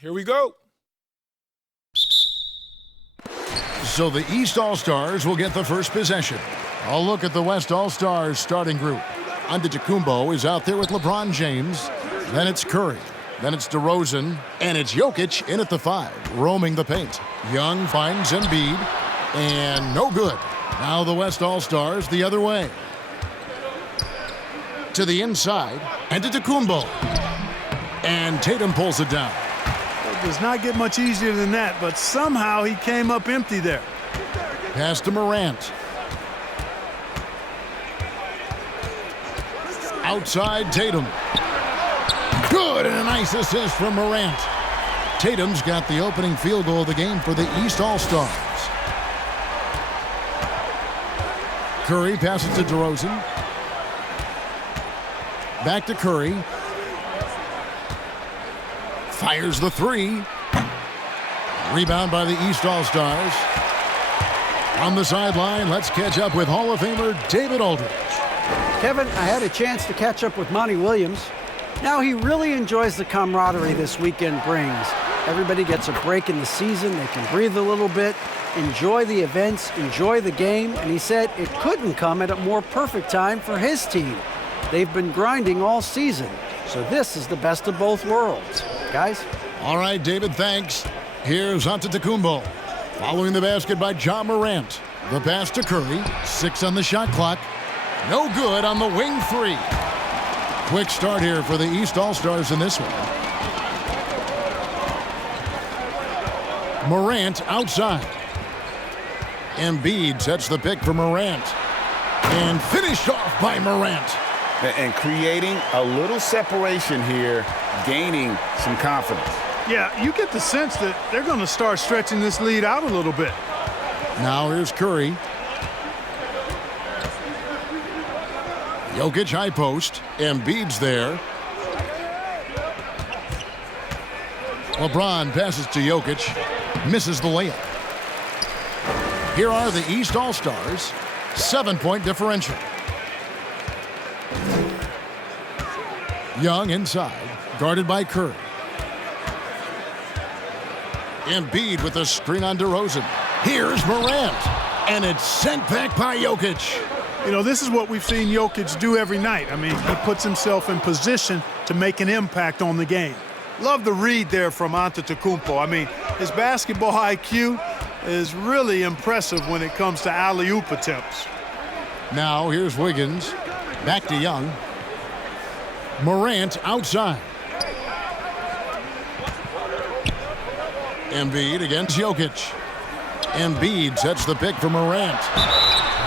Here we go. So the East All-Stars will get the first possession. A look at the West All-Stars starting group. Antetokounmpo is out there with LeBron James. Then it's Curry. Then it's DeRozan. And it's Jokic in at the 5, roaming the paint. Young finds Embiid. And no good. Now the West All-Stars the other way. To the inside. Antetokounmpo. And Tatum pulls it down. It does not get much easier than that, but somehow he came up empty there. Pass to Morant. Outside Tatum. Good, and a nice assist from Morant. Tatum's got the opening field goal of the game for the East All-Stars. Curry passes to DeRozan. Back to Curry. Fires the 3. Rebound by the East All-Stars. On the sideline, let's catch up with Hall of Famer David Aldridge. Kevin, I had a chance to catch up with Monty Williams. Now he really enjoys the camaraderie this weekend brings. Everybody gets a break in the season. They can breathe a little bit, enjoy the events, enjoy the game. And he said it couldn't come at a more perfect time for his team. They've been grinding all season. So this is the best of both worlds. Guys? All right, David, thanks. Here's Antetokounmpo. Following the basket by Ja Morant. The pass to Curry. 6 on the shot clock. No good on the wing 3. Quick start here for the East All-Stars in this one. Morant outside. Embiid sets the pick for Morant. And finished off by Morant. And creating a little separation here, gaining some confidence. Yeah, you get the sense that they're going to start stretching this lead out a little bit. Now here's Curry. Jokic high post. Embiid's there. LeBron passes to Jokic. Misses the layup. Here are the East All-Stars. 7-point differential. Young inside. Guarded by Curry. Embiid with a screen on DeRozan. Here's Morant. And it's sent back by Jokic. You know, this is what we've seen Jokic do every night. I mean, he puts himself in position to make an impact on the game. Love the read there from Antetokounmpo. I mean, his basketball IQ is really impressive when it comes to alley-oop attempts. Now here's Wiggins. Back to Young. Morant outside. Embiid against Jokic. Embiid sets the pick for Morant.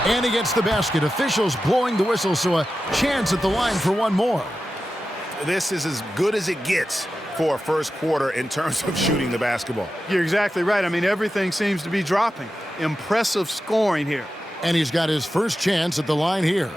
And he gets the basket. Officials blowing the whistle, so a chance at the line for one more. This is as good as it gets for a first quarter in terms of shooting the basketball. You're exactly right. I mean, everything seems to be dropping. Impressive scoring here. And he's got his first chance at the line here.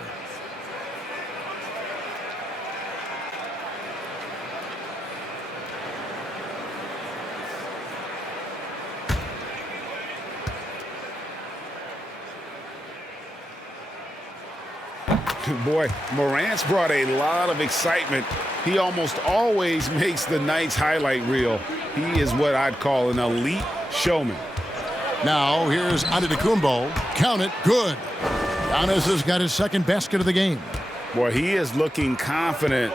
Boy, Morant's brought a lot of excitement. He almost always makes the night's highlight reel. He is what I'd call an elite showman. Now here's Antetokounmpo. Count it, good. Giannis has got his second basket of the game. Boy, he is looking confident.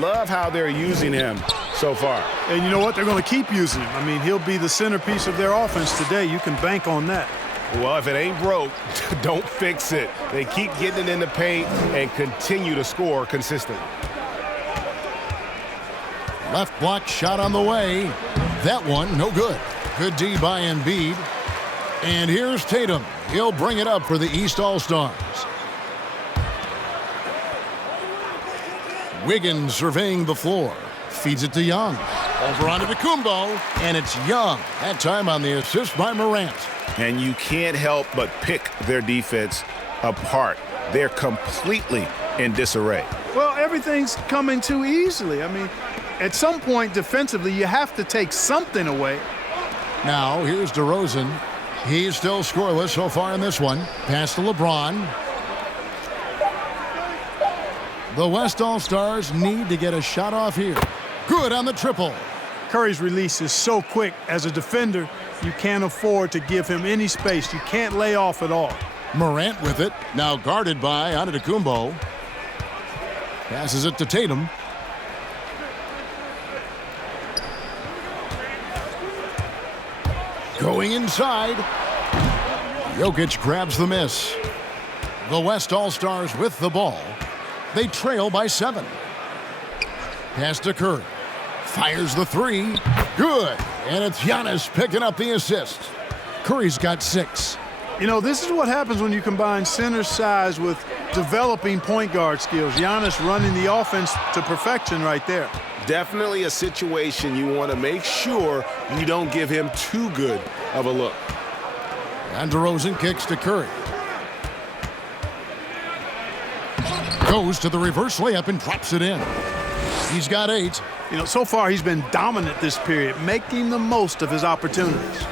Love how they're using him so far. And you know what? They're going to keep using him. I mean, he'll be the centerpiece of their offense today. You can bank on that. Well, if it ain't broke, don't fix it. They keep getting it in the paint and continue to score consistently. Left block shot on the way. That one, no good. Good D by Embiid. And here's Tatum. He'll bring it up for the East All-Stars. Wiggins surveying the floor. Feeds it to Young. Over onto Antetokounmpo. And it's Young. That time on the assist by Morant. And you can't help but pick their defense apart. They're completely in disarray. Well, everything's coming too easily. I mean, at some point defensively, you have to take something away. Now, here's DeRozan. He's still scoreless so far in this one. Pass to LeBron. The West All-Stars need to get a shot off here. Good on the triple. Curry's release is so quick. As a defender, you can't afford to give him any space. You can't lay off at all. Morant with it, now guarded by Antetokounmpo. Passes it to Tatum. Going inside. Jokic grabs the miss. The West All-Stars with the ball. They trail by 7. Pass to Curry. Fires the 3. Good. And it's Giannis picking up the assist. Curry's got 6. You know, this is what happens when you combine center size with developing point guard skills. Giannis running the offense to perfection right there. Definitely a situation you want to make sure you don't give him too good of a look. And DeRozan kicks to Curry. Goes to the reverse layup and drops it in. He's got 8. You know, so far he's been dominant this period, making the most of his opportunities.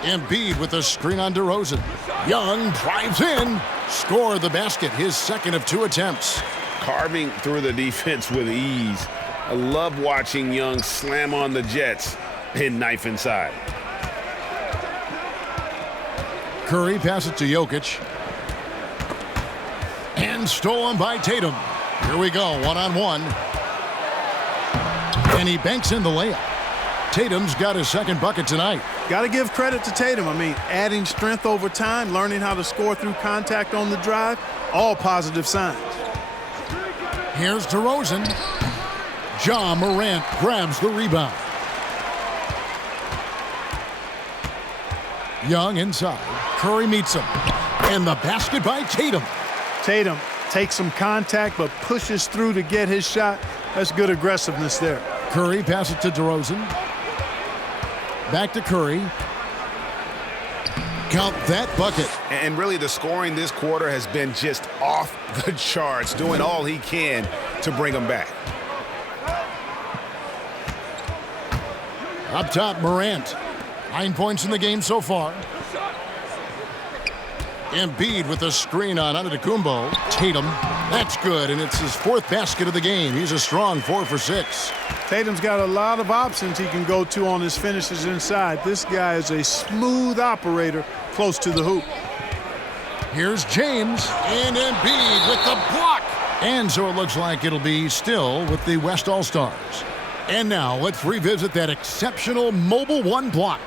Embiid with a screen on DeRozan. Young drives in. Score the basket, his second of 2 attempts. Carving through the defense with ease. I love watching Young slam on the Jets and knife inside. Curry passes to Jokic. And stolen by Tatum. Here we go, one-on-one. And he banks in the layup. Tatum's got his second bucket tonight. Got to give credit to Tatum. I mean, adding strength over time, learning how to score through contact on the drive, all positive signs. Here's DeRozan. Ja Morant grabs the rebound. Young inside. Curry meets him. And the basket by Tatum. Tatum takes some contact but pushes through to get his shot. That's good aggressiveness there. Curry passes to DeRozan. Back to Curry. Count that bucket. And really the scoring this quarter has been just off the charts, doing all he can to bring them back. Up top, Morant. 9 points in the game so far. Embiid with a screen on Antetokounmpo. Tatum. That's good, and it's his 4th basket of the game. He's a strong 4 for 6. Tatum's got a lot of options he can go to on his finishes inside. This guy is a smooth operator close to the hoop. Here's James and Embiid with the block. And so it looks like it'll be still with the West All-Stars. And now let's revisit that exceptional mobile 1 block.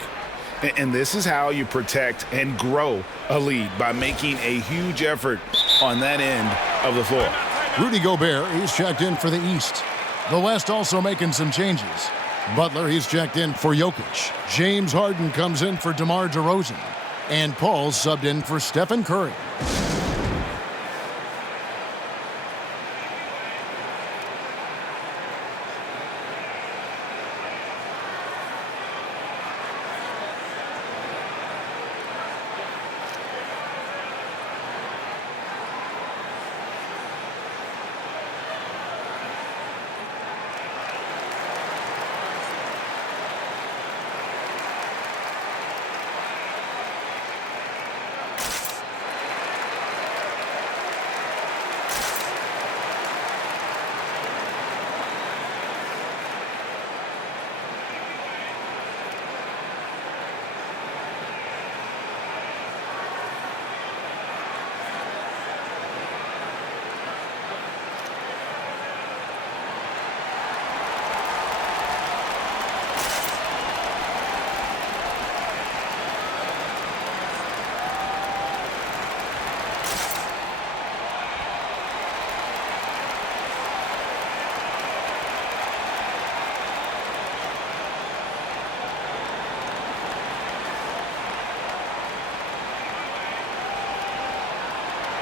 And this is how you protect and grow a lead, by making a huge effort on that end of the floor. Rudy Gobert, he's checked in for the East. The West also making some changes. Butler, he's checked in for Jokic. James Harden comes in for DeMar DeRozan. And Paul subbed in for Stephen Curry.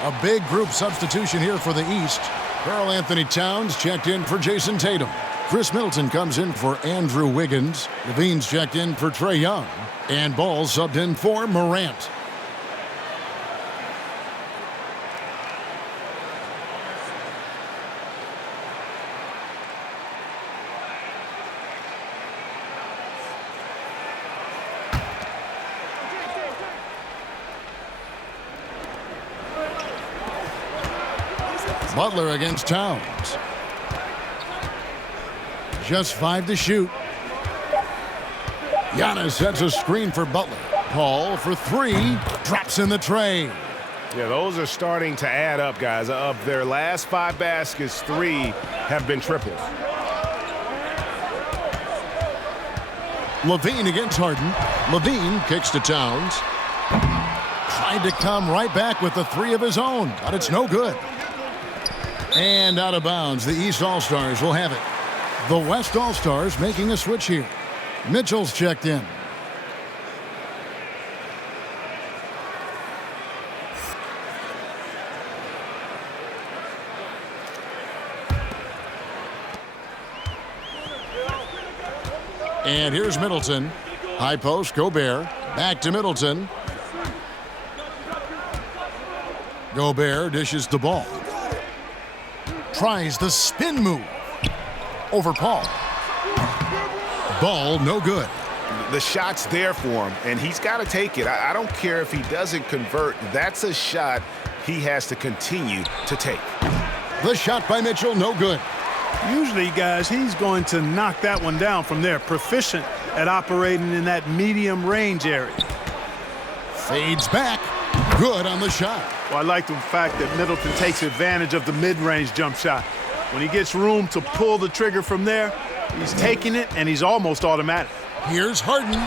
A big group substitution here for the East. Karl Anthony Towns checked in for Jason Tatum. Chris Middleton comes in for Andrew Wiggins. Levine's checked in for Trae Young. And Ball subbed in for Morant. Butler against Towns. Just 5 to shoot. Giannis sets a screen for Butler. Paul for 3. Drops in the tray. Yeah, those are starting to add up, guys. Of their last 5 baskets, 3 have been triples. Levine against Harden. Levine kicks to Towns. Tried to come right back with the 3 of his own, but it's no good. And out of bounds, the East All-Stars will have it. The West All-Stars making a switch here. Mitchell's checked in. And here's Middleton. High post, Gobert. Back to Middleton. Gobert dishes the ball. Tries the spin move. Over Paul. Ball no good. The shot's there for him, and he's got to take it. I don't care if he doesn't convert. That's a shot he has to continue to take. The shot by Mitchell, no good. Usually, guys, he's going to knock that one down from there. Proficient at operating in that medium range area. Fades back. Good on the shot. Well, I like the fact that Middleton takes advantage of the mid-range jump shot. When he gets room to pull the trigger from there, he's taking it, and he's almost automatic. Here's Harden.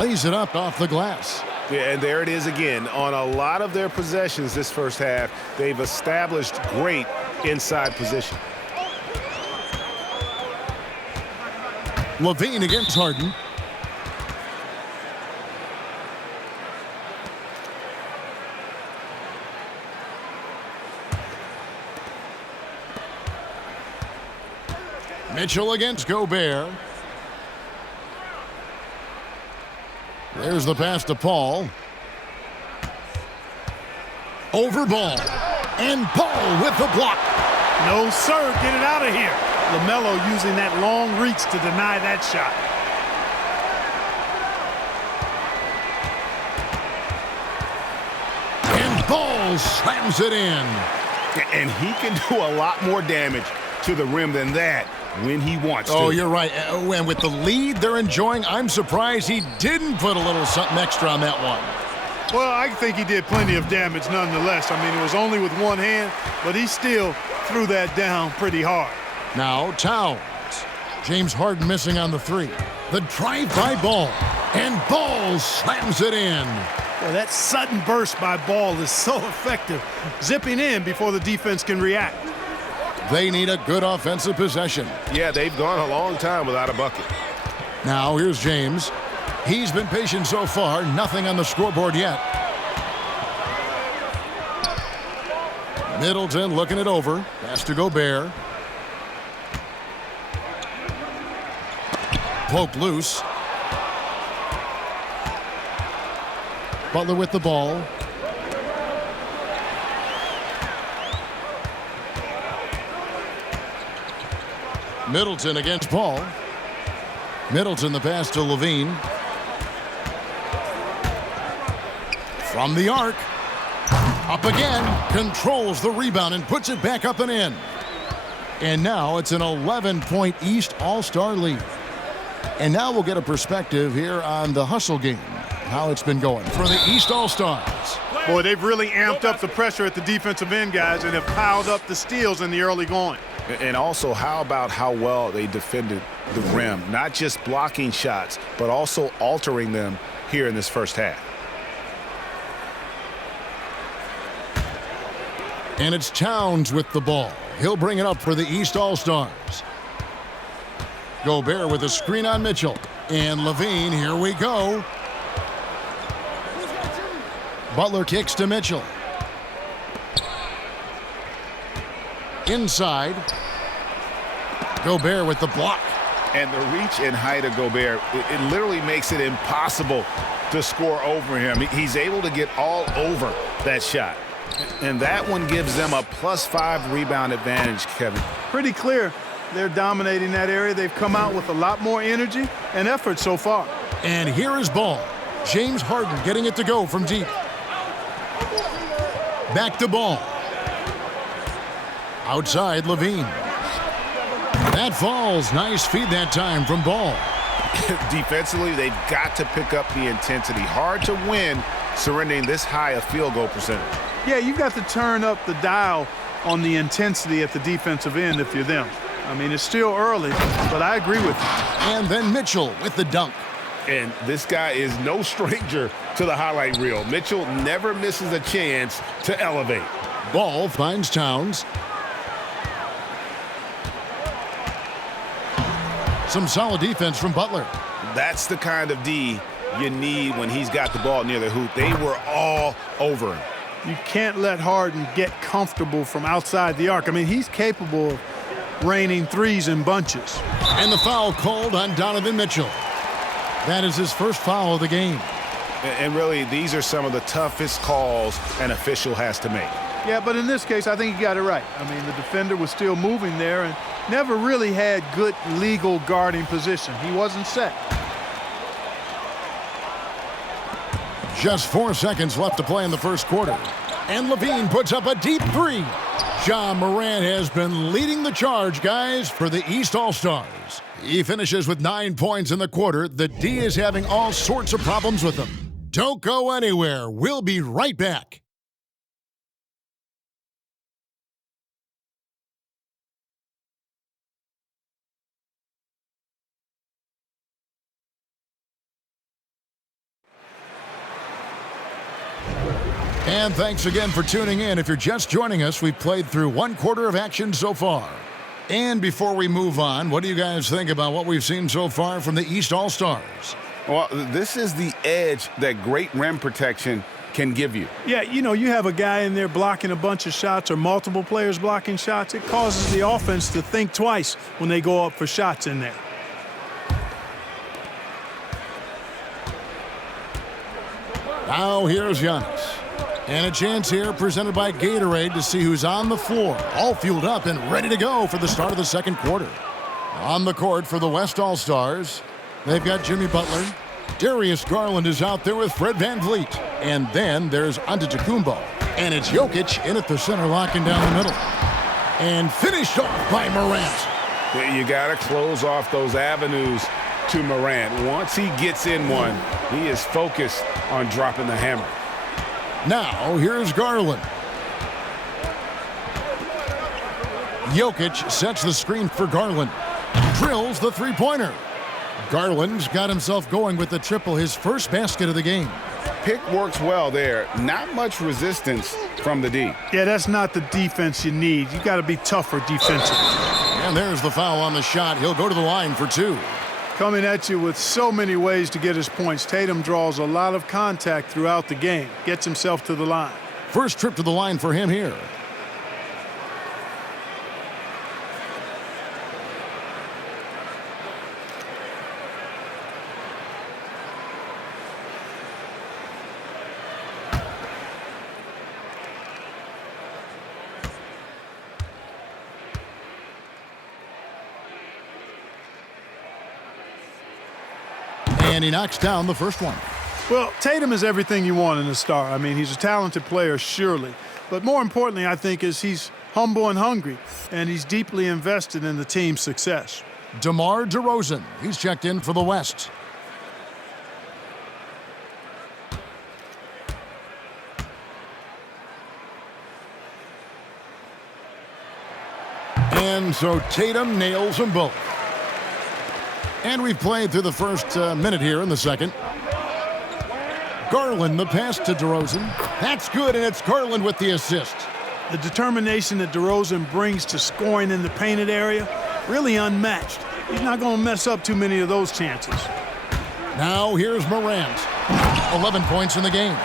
Lays it up off the glass. Yeah, and there it is again. On a lot of their possessions this first half, they've established great inside position. Levine against Harden. Mitchell against Gobert. There's the pass to Paul. Over Ball. And Paul with the block. No, sir. Get it out of here. LaMelo using that long reach to deny that shot. And Ball slams it in. And he can do a lot more damage to the rim than that when he wants to. Oh, you're right. And with the lead they're enjoying, I'm surprised he didn't put a little something extra on that one. Well, I think he did plenty of damage nonetheless. I mean, it was only with one hand, but he still threw that down pretty hard. Now Towns. James Harden missing on the 3. The drive-by Ball. And Ball slams it in. Well, that sudden burst by Ball is so effective, zipping in before the defense can react. They need a good offensive possession. Yeah, they've gone a long time without a bucket. Now here's James. He's been patient so far. Nothing on the scoreboard yet. Middleton looking it over. Pass to Gobert. Poke loose. Butler with the ball. Middleton against Paul. Middleton the pass to Levine. From the arc. Up again. Controls the rebound and puts it back up and in. And now it's an 11-point East All-Star lead. And now we'll get a perspective here on the hustle game. How it's been going for the East All-Stars. Boy, they've really amped up the pressure at the defensive end, guys, and have piled up the steals in the early going. And also, how about how well they defended the rim? Not just blocking shots, but also altering them here in this first half. And it's Towns with the ball. He'll bring it up for the East All-Stars. Gobert with a screen on Mitchell. And Levine, here we go. Butler kicks to Mitchell. Inside. Gobert with the block. And the reach and height of Gobert, it literally makes it impossible to score over him. He's able to get all over that shot. And that one gives them a +5 rebound advantage, Kevin. Pretty clear they're dominating that area. They've come out with a lot more energy and effort so far. And here is Ball. James Harden getting it to go from deep. Back to Ball. Outside, Levine. That falls. Nice feed that time from Ball. Defensively, they've got to pick up the intensity. Hard to win surrendering this high a field goal percentage. Yeah, you've got to turn up the dial on the intensity at the defensive end if you're them. I mean, it's still early, but I agree with you. And then Mitchell with the dunk. And this guy is no stranger to the highlight reel. Mitchell never misses a chance to elevate. Ball finds Towns. Some solid defense from Butler. That's the kind of D you need when he's got the ball near the hoop. They were all over him. You can't let Harden get comfortable from outside the arc. I mean, he's capable of raining threes in bunches. And the foul called on Donovan Mitchell. That is his first foul of the game. And really, these are some of the toughest calls an official has to make. Yeah, but in this case, I think he got it right. I mean, the defender was still moving there and never really had good legal guarding position. He wasn't set. Just 4 seconds left to play in the first quarter. And Levine puts up a deep three. Ja Morant has been leading the charge, guys, for the East All-Stars. He finishes with 9 points in the quarter. The D is having all sorts of problems with him. Don't go anywhere. We'll be right back. And thanks again for tuning in. If you're just joining us, we've played through 1 quarter of action so far. And before we move on, what do you guys think about what we've seen so far from the East All-Stars? Well, this is the edge that great rim protection can give you. Yeah, you know, you have a guy in there blocking a bunch of shots or multiple players blocking shots. It causes the offense to think twice when they go up for shots in there. Now here's Giannis. And a chance here presented by Gatorade to see who's on the floor, all fueled up and ready to go for the start of the second quarter. On the court for the West All-Stars, they've got Jimmy Butler. Darius Garland is out there with Fred VanVleet. And then there's Antetokounmpo. And it's Jokic in at the center, locking down the middle. And finished off by Morant. You got to close off those avenues to Morant. Once he gets in one, he is focused on dropping the hammer. Now, here's Garland. Jokic sets the screen for Garland. Drills the three-pointer. Garland's got himself going with the triple, his first basket of the game. Pick works well there. Not much resistance from the D. Yeah, that's not the defense you need. You got to be tougher defensively. And there's the foul on the shot. He'll go to the line for 2. Coming at you with so many ways to get his points. Tatum draws a lot of contact throughout the game. Gets himself to the line. First trip to the line for him here. And he knocks down the first one. Well, Tatum is everything you want in a star. I mean, he's a talented player, surely. But more importantly, I think, is he's humble and hungry, and he's deeply invested in the team's success. DeMar DeRozan, he's checked in for the West. And so Tatum nails them both. And we've played through the first minute here in the second. Garland, the pass to DeRozan. That's good, and it's Garland with the assist. The determination that DeRozan brings to scoring in the painted area, really unmatched. He's not going to mess up too many of those chances. Now here's Morant. 11 points in the game.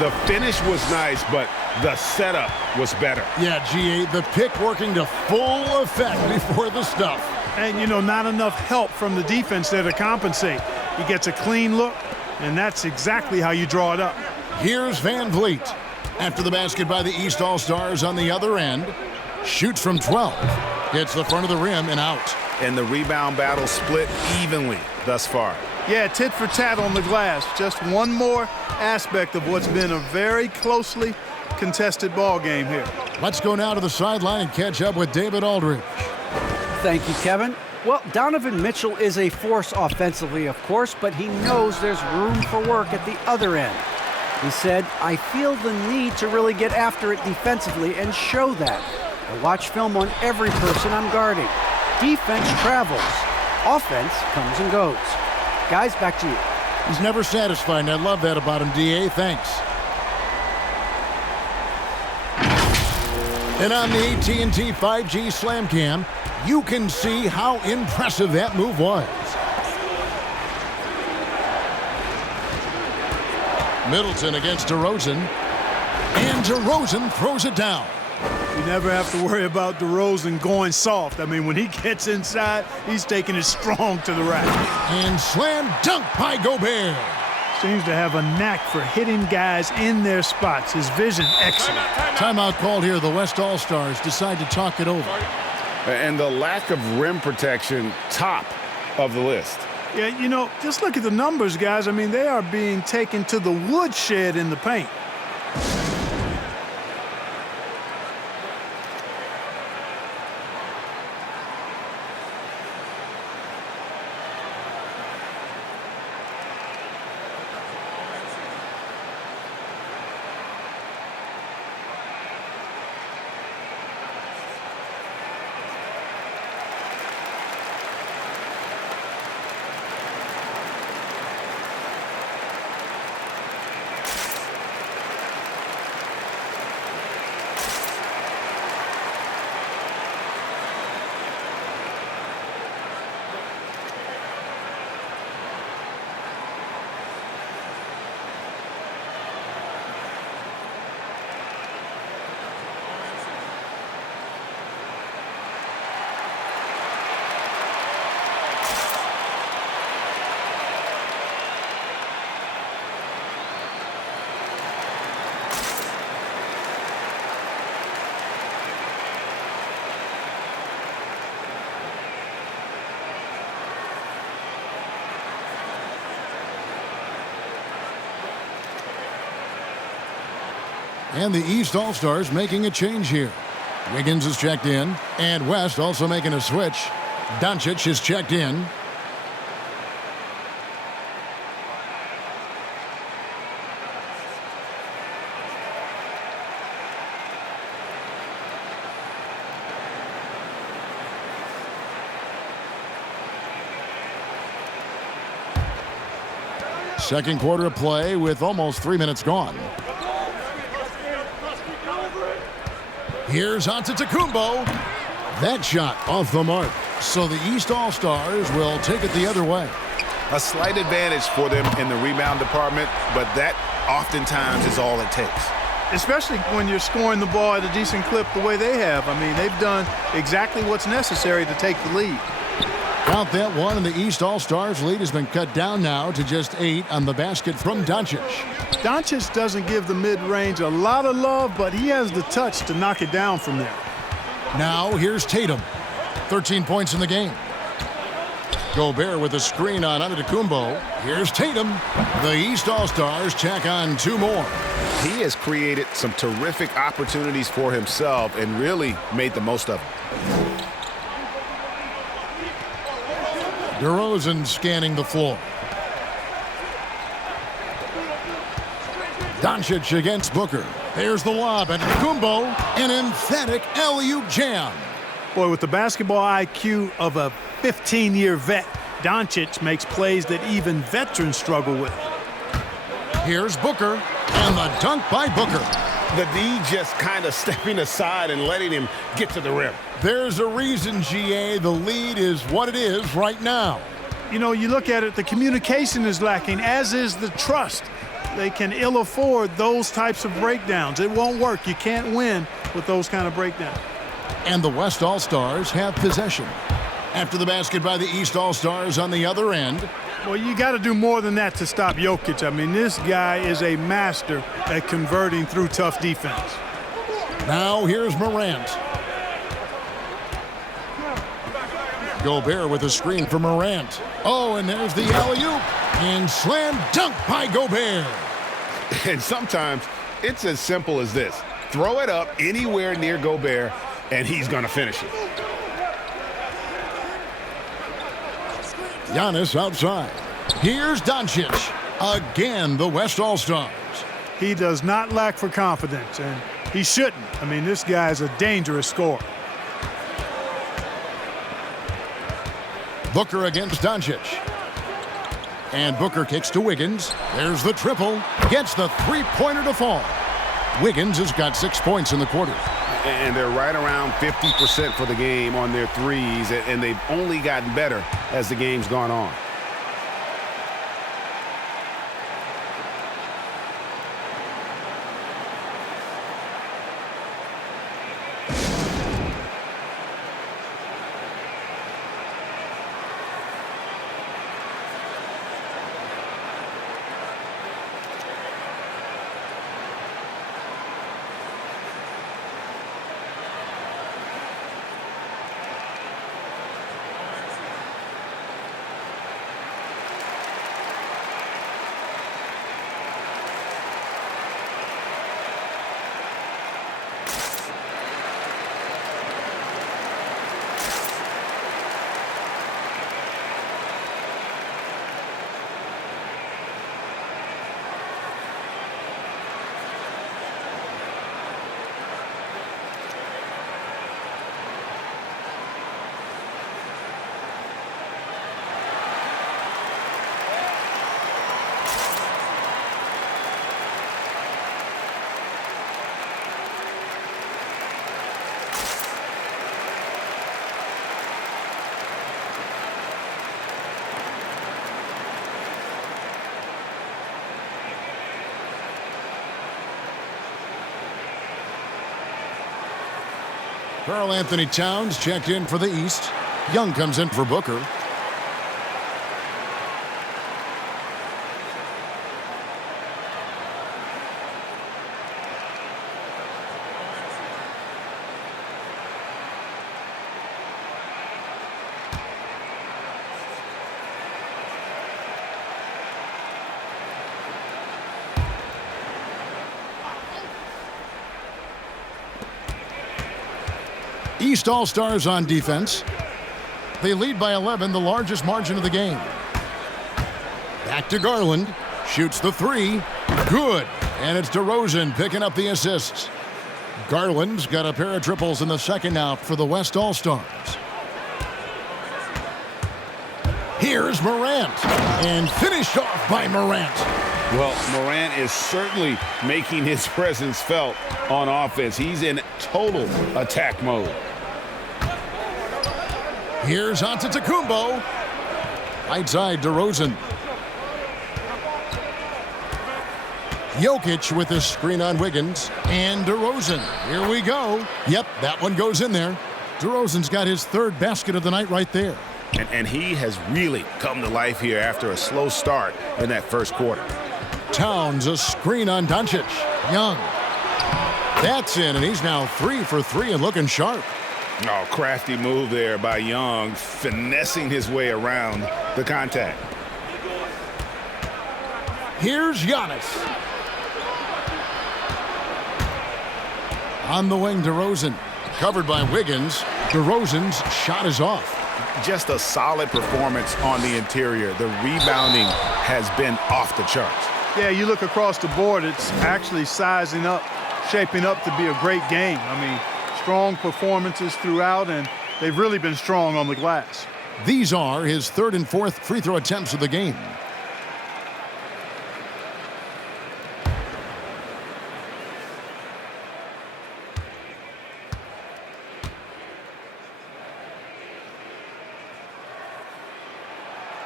The finish was nice, but the setup was better. Yeah, GA, the pick working to full effect before the stuff. And, you know, not enough help from the defense there to compensate. He gets a clean look, and that's exactly how you draw it up. Here's VanVleet. After the basket by the East All-Stars on the other end. Shoots from 12. Hits the front of the rim and out. And the rebound battle split evenly thus far. Yeah, tit for tat on the glass. Just one more aspect of what's been a very closely contested ball game here. Let's go now to the sideline and catch up with David Aldridge. Thank you, Kevin. Well, Donovan Mitchell is a force offensively, of course, but he knows there's room for work at the other end. He said, "I feel the need to really get after it defensively and show that. I watch film on every person I'm guarding. Defense travels. Offense comes and goes." Guys, back to you. He's never satisfied, and I love that about him, D.A. Thanks. And on the AT&T 5G Slam Cam, you can see how impressive that move was. Middleton against DeRozan, and DeRozan throws it down. You never have to worry about DeRozan going soft. I mean, when he gets inside, he's taking it strong to the rack. And slam dunk by Gobert. Seems to have a knack for hitting guys in their spots. His vision, excellent. Timeout called here. The West All-Stars decide to talk it over. And the lack of rim protection, top of the list. Yeah, you know, just look at the numbers, guys. I mean, they are being taken to the woodshed in the paint. And the East All-Stars making a change here. Wiggins is checked in, and West also making a switch. Doncic is checked in. Second quarter of play with almost 3 minutes gone. Here's Antetokounmpo. That shot off the mark. So the East All-Stars will take it the other way. A slight advantage for them in the rebound department, but that oftentimes is all it takes. Especially when you're scoring the ball at a decent clip the way they have. I mean, they've done exactly what's necessary to take the lead. Count that one, and the East All-Stars lead has been cut down now to just 8 on the basket from Doncic. Doncic doesn't give the mid-range a lot of love, but he has the touch to knock it down from there. Now here's Tatum. 13 points in the game. Gobert with a screen on Antetokounmpo. Here's Tatum. The East All-Stars tack on 2 more. He has created some terrific opportunities for himself and really made the most of them. DeRozan scanning the floor. Doncic against Booker. There's the lob, and Kumbo, an emphatic alley-oop jam. Boy, with the basketball IQ of a 15-year vet, Doncic makes plays that even veterans struggle with. Here's Booker, and the dunk by Booker. The D just kind of stepping aside and letting him get to the rim. There's a reason, GA, the lead is what it is right now. You know, you look at it, the communication is lacking, as is the trust. They can ill afford those types of breakdowns. It won't work. You can't win with those kind of breakdowns. And the West All-Stars have possession. After the basket by the East All-Stars on the other end. Well, you got to do more than that to stop Jokic. I mean, this guy is a master at converting through tough defense. Now here's Morant. Gobert with a screen for Morant. Oh, and there's the alley-oop. And slam dunk by Gobert. And sometimes it's as simple as this. Throw it up anywhere near Gobert, and he's going to finish it. Giannis outside. Here's Doncic. Again, the West All-Stars. He does not lack for confidence, and he shouldn't. I mean, this guy is a dangerous scorer. Booker against Doncic. And Booker kicks to Wiggins. There's the triple. Gets the three-pointer to fall. Wiggins has got 6 points in the quarter. And they're right around 50% for the game on their threes, and they've only gotten better as the game's gone on. Karl Anthony Towns checked in for the East. Young comes in for Booker. East All-Stars on defense. They lead by 11, the largest margin of the game. Back to Garland. Shoots the three. Good. And it's DeRozan picking up the assists. Garland's got a pair of triples in the second now for the West All-Stars. Here's Morant. And finished off by Morant. Well, Morant is certainly making his presence felt on offense. He's in total attack mode. Here's Antetokounmpo. Right side, DeRozan. Jokic with a screen on Wiggins. And DeRozan. Here we go. Yep, that one goes in there. DeRozan's got his third basket of the night right there. And he has really come to life here after a slow start in that first quarter. Towns, a screen on Doncic. Young. That's in, and he's now 3 for 3 and looking sharp. Oh, crafty move there by Young, finessing his way around the contact. Here's Giannis. On the wing, DeRozan. Covered by Wiggins. DeRozan's shot is off. Just a solid performance on the interior. The rebounding has been off the charts. Yeah, you look across the board, it's actually sizing up, shaping up to be a great game. I mean, strong performances throughout, and they've really been strong on the glass. These are his third and fourth free throw attempts of the game.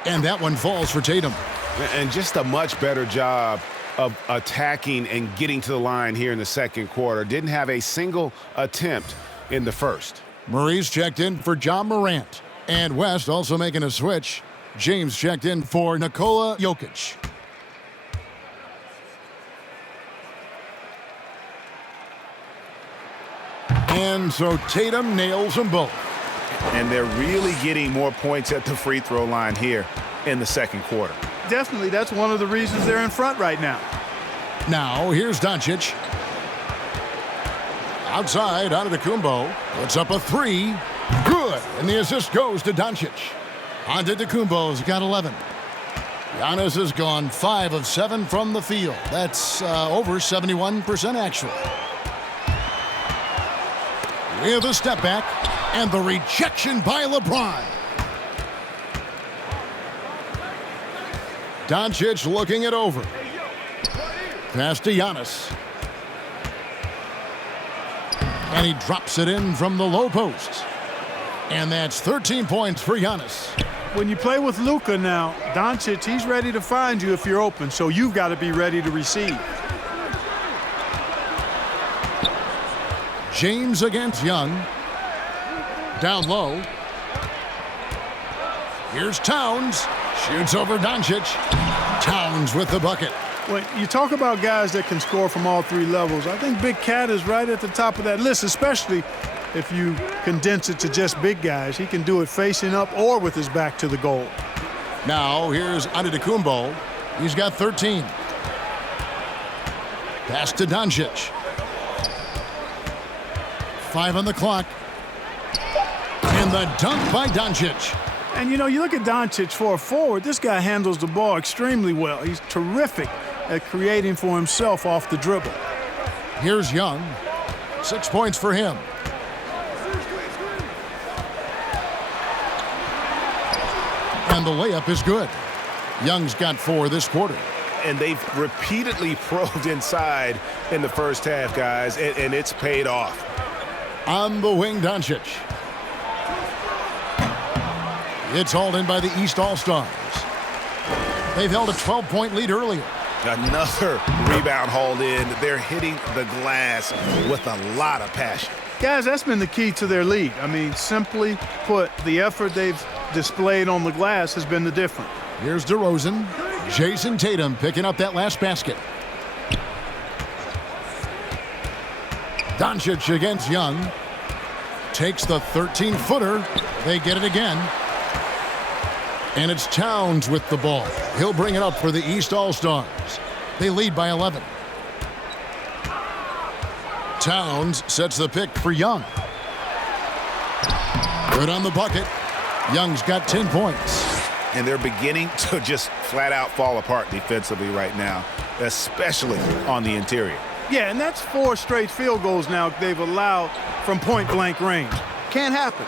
And that one falls for Tatum. And just a much better job of attacking and getting to the line here in the second quarter. Didn't have a single attempt in the first. Murray's checked in for John Morant. And West also making a switch. James checked in for Nikola Jokic. And so Tatum nails them both. And they're really getting more points at the free throw line here in the second quarter. Definitely, that's one of the reasons they're in front right now. Now, here's Doncic. Outside, Antetokounmpo puts up a three. Good. And the assist goes to Doncic. Antetokounmpo's got 11. Giannis has gone 5 of 7 from the field. That's over 71% actual. With a step back and the rejection by LeBron. Doncic looking it over. Pass to Giannis. And he drops it in from the low post. And that's 13 points for Giannis. When you play with Luka now, Doncic, he's ready to find you if you're open, so you've got to be ready to receive. James against Young. Down low. Here's Towns. Shoots over Doncic. Towns with the bucket. When you talk about guys that can score from all three levels, I think Big Cat is right at the top of that list, especially if you condense it to just big guys. He can do it facing up or with his back to the goal. Now here's Antetokounmpo. He's got 13. Pass to Doncic. 5 on the clock. And the dunk by Doncic. And, you know, you look at Doncic for a forward, this guy handles the ball extremely well. He's terrific at creating for himself off the dribble. Here's Young. 6 points for him. And the layup is good. Young's got 4 this quarter. And they've repeatedly probed inside in the first half, guys, and it's paid off. On the wing, Doncic. It's hauled in by the East All-Stars. They've held a 12-point lead earlier. Another rebound hauled in. They're hitting the glass with a lot of passion. Guys, that's been the key to their lead. I mean, simply put, the effort they've displayed on the glass has been the difference. Here's DeRozan. Jason Tatum picking up that last basket. Doncic against Young. Takes the 13-footer. They get it again. And it's Towns with the ball. He'll bring it up for the East All-Stars. They lead by 11. Towns sets the pick for Young. Good on the bucket. Young's got 10 points. And they're beginning to just flat out fall apart defensively right now, especially on the interior. Yeah, and that's 4 straight field goals now they've allowed from point-blank range. Can't happen.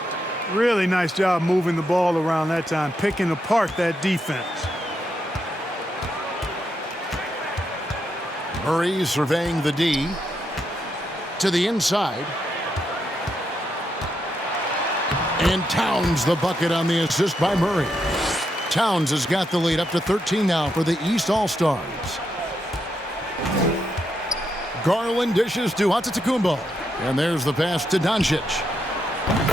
Really nice job moving the ball around that time, picking apart that defense. Murray surveying the D. To the inside. And Towns the bucket on the assist by Murray. Towns has got the lead up to 13 now for the East All-Stars. Garland dishes to Antetokounmpo. And there's the pass to Doncic.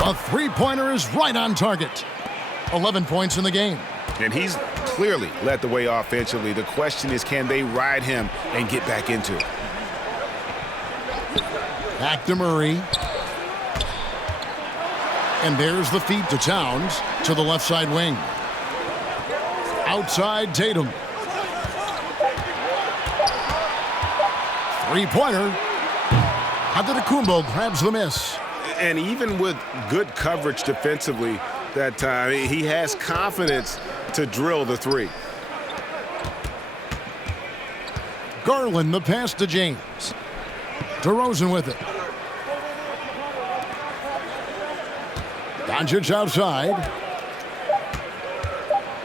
A three-pointer is right on target. 11 points in the game. And he's clearly led the way offensively. The question is, can they ride him and get back into it? Back to Murray. And there's the feed to Towns to the left side wing. Outside Tatum. Three-pointer. Antetokounmpo grabs the miss. And even with good coverage defensively that time, he has confidence to drill the three. Garland the pass to James. DeRozan with it. Doncic outside.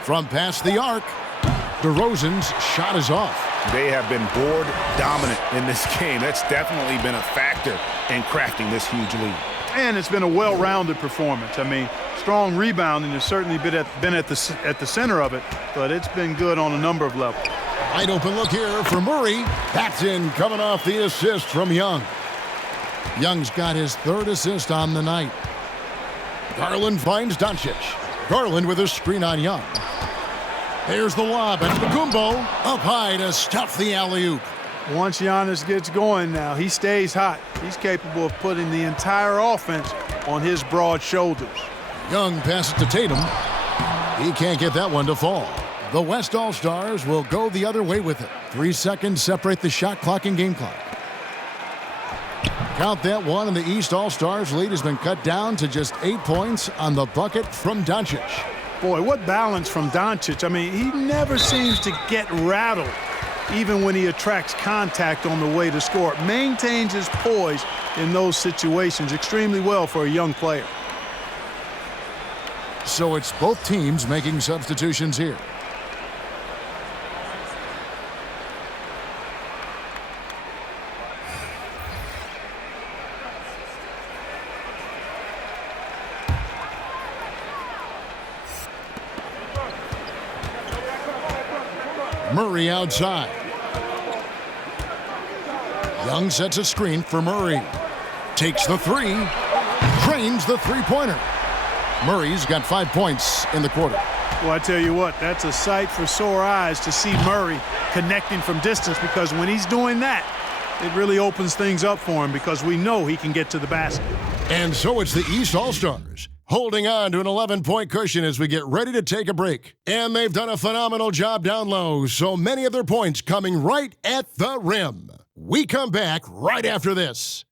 From past the arc. DeRozan's shot is off. They have been board dominant in this game. That's definitely been a factor in crafting this huge lead. And it's been a well-rounded performance. I mean, strong rebounding has certainly been at the center of it, but it's been good on a number of levels. Wide open look here for Murray. That's in, coming off the assist from Young. Young's got his 3rd assist on the night. Garland finds Doncic. Garland with a screen on Young. There's the lob, and Antetokounmpo up high to stuff the alley-oop. Once Giannis gets going now, he stays hot. He's capable of putting the entire offense on his broad shoulders. Young passes to Tatum. He can't get that one to fall. The West All-Stars will go the other way with it. 3 seconds separate the shot clock and game clock. Count that one, and the East All-Stars lead has been cut down to just 8 points on the bucket from Doncic. Boy, what balance from Doncic. I mean, he never seems to get rattled, even when he attracts contact on the way to score. Maintains his poise in those situations extremely well for a young player. So it's both teams making substitutions here. Murray outside. Young sets a screen for Murray. Takes the three. Drains the three-pointer. Murray's got 5 points in the quarter. Well, I tell you what, that's a sight for sore eyes to see Murray connecting from distance, because when he's doing that, it really opens things up for him, because we know he can get to the basket. And so it's the East All-Stars holding on to an 11-point cushion as we get ready to take a break. And they've done a phenomenal job down low, so many of their points coming right at the rim. We come back right after this.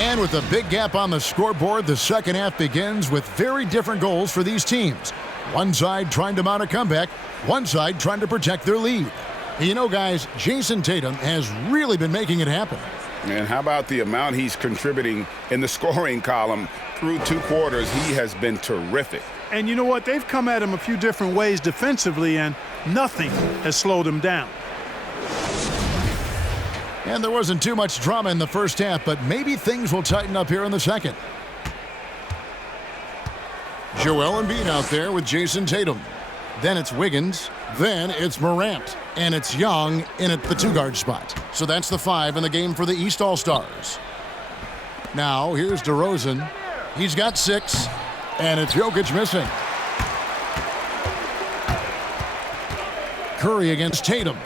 And with a big gap on the scoreboard, the second half begins with very different goals for these teams. One side trying to mount a comeback, one side trying to protect their lead. You know, guys, Jason Tatum has really been making it happen. And how about the amount he's contributing in the scoring column through 2 quarters? He has been terrific. And you know what? They've come at him a few different ways defensively, and nothing has slowed him down. And there wasn't too much drama in the first half, but maybe things will tighten up here in the second. Joel Embiid out there with Jason Tatum. Then it's Wiggins. Then it's Morant. And it's Young in at the 2-guard spot. So that's the 5 in the game for the East All-Stars. Now here's DeRozan. He's got 6. And it's Jokic missing. Curry against Tatum.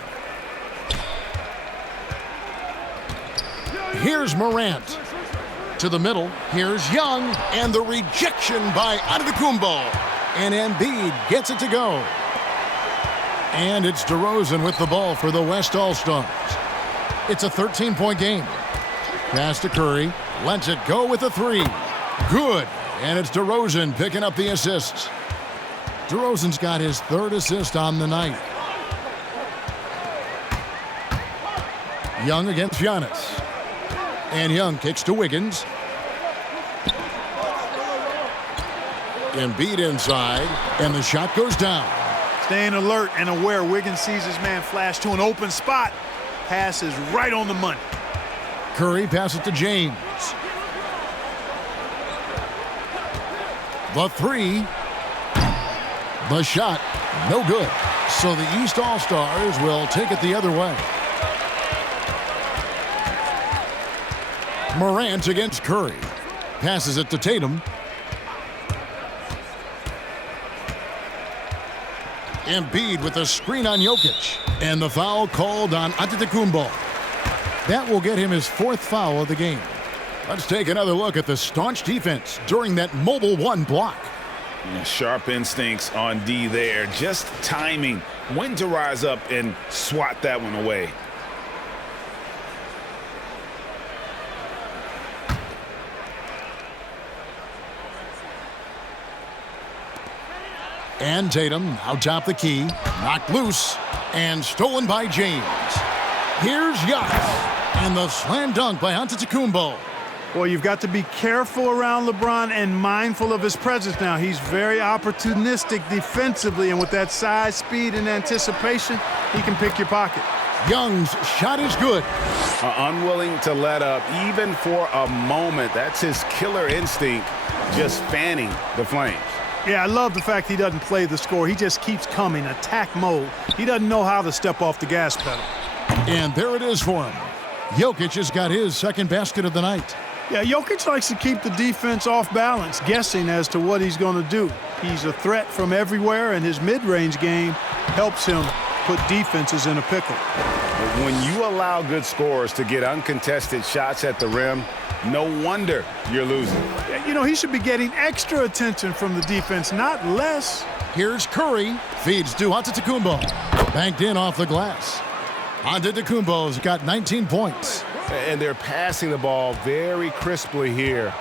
Here's Morant. To the middle. Here's Young. And the rejection by Antetokounmpo. And Embiid gets it to go. And it's DeRozan with the ball for the West All-Stars. It's a 13-point game. Pass to Curry. Lets it go with a 3. Good. And it's DeRozan picking up the assists. DeRozan's got his 3rd assist on the night. Young against Giannis. And Young kicks to Wiggins. Embiid inside, and the shot goes down. Staying alert and aware. Wiggins sees his man flash to an open spot. Pass is right on the money. Curry passes to James. The 3. The shot, no good. So the East All-Stars will take it the other way. Morant against Curry. Passes it to Tatum. Embiid with a screen on Jokic. And the foul called on Antetokounmpo. That will get him his 4th foul of the game. Let's take another look at the staunch defense during that mobile 1 block. Yeah, sharp instincts on D there. Just timing. When to rise up and swat that one away. And Tatum out top the key, knocked loose, and stolen by James. Here's Giannis, and the slam dunk by Antetokounmpo. Well, you've got to be careful around LeBron and mindful of his presence now. He's very opportunistic defensively, and with that size, speed, and anticipation, he can pick your pocket. Young's shot is good. Unwilling to let up even for a moment. That's his killer instinct, just fanning the flames. Yeah, I love the fact he doesn't play the score. He just keeps coming, attack mode. He doesn't know how to step off the gas pedal. And there it is for him. Jokic has got his second basket of the night. Yeah, Jokic likes to keep the defense off balance, guessing as to what he's going to do. He's a threat from everywhere, and his mid-range game helps him put defenses in a pickle. When you allow good scorers to get uncontested shots at the rim, no wonder you're losing. You know, he should be getting extra attention from the defense, not less. Here's Curry. Feeds to Antetokounmpo. Banked in off the glass. Antetokounmpo's got 19 points. And they're passing the ball very crisply here.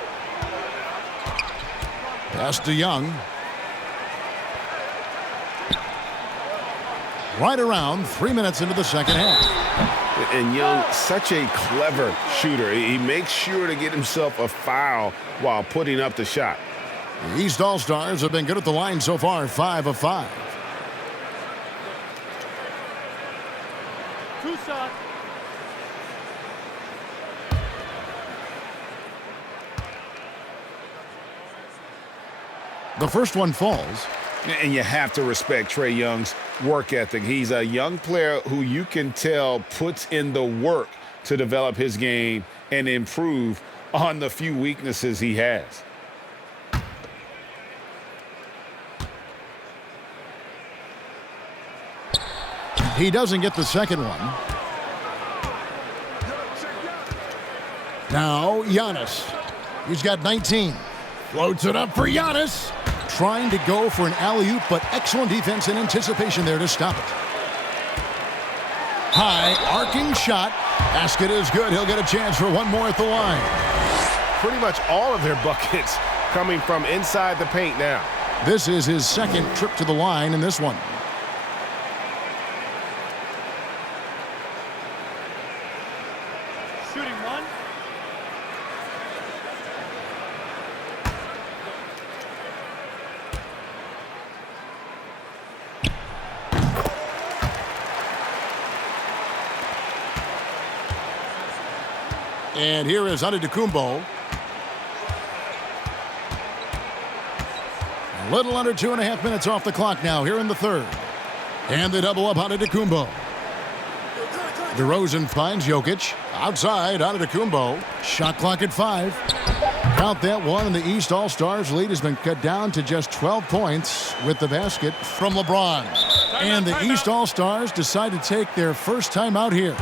Pass to Young. Right around 3 minutes into the second half. And Young, such a clever shooter. He makes sure to get himself a foul while putting up the shot. The East All-Stars have been good at the line so far, 5 of 5. The first one falls. And you have to respect Trae Young's work ethic. He's a young player who you can tell puts in the work to develop his game and improve on the few weaknesses he has. He doesn't get the second one. Now, Giannis. He's got 19. Floats it up for Giannis. Trying to go for an alley-oop, but excellent defense and anticipation there to stop it. High, arcing shot. Basket is good. He'll get a chance for one more at the line. Pretty much all of their buckets coming from inside the paint now. This is his second trip to the line in this one. Shooting one. And here is Antetokounmpo. A little under 2.5 minutes off the clock now here in the third. And the double up Antetokounmpo. DeRozan finds Jokic. Outside, Antetokounmpo. Shot clock at 5. Count that one, and the East All-Stars lead has been cut down to just 12 points with the basket from LeBron. And the East All-Stars decide to take their first time out here.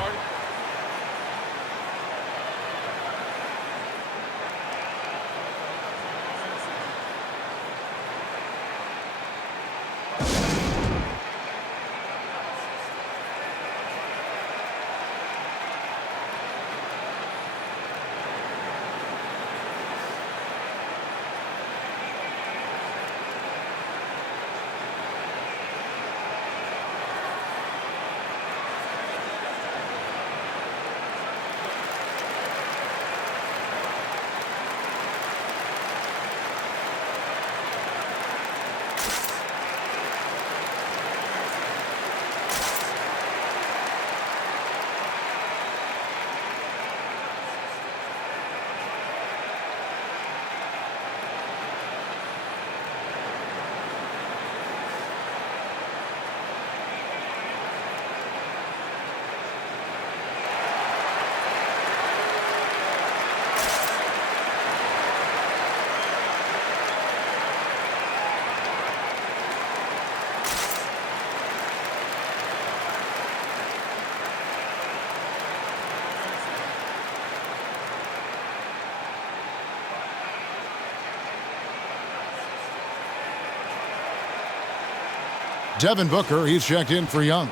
Devin Booker, he's checked in for Young.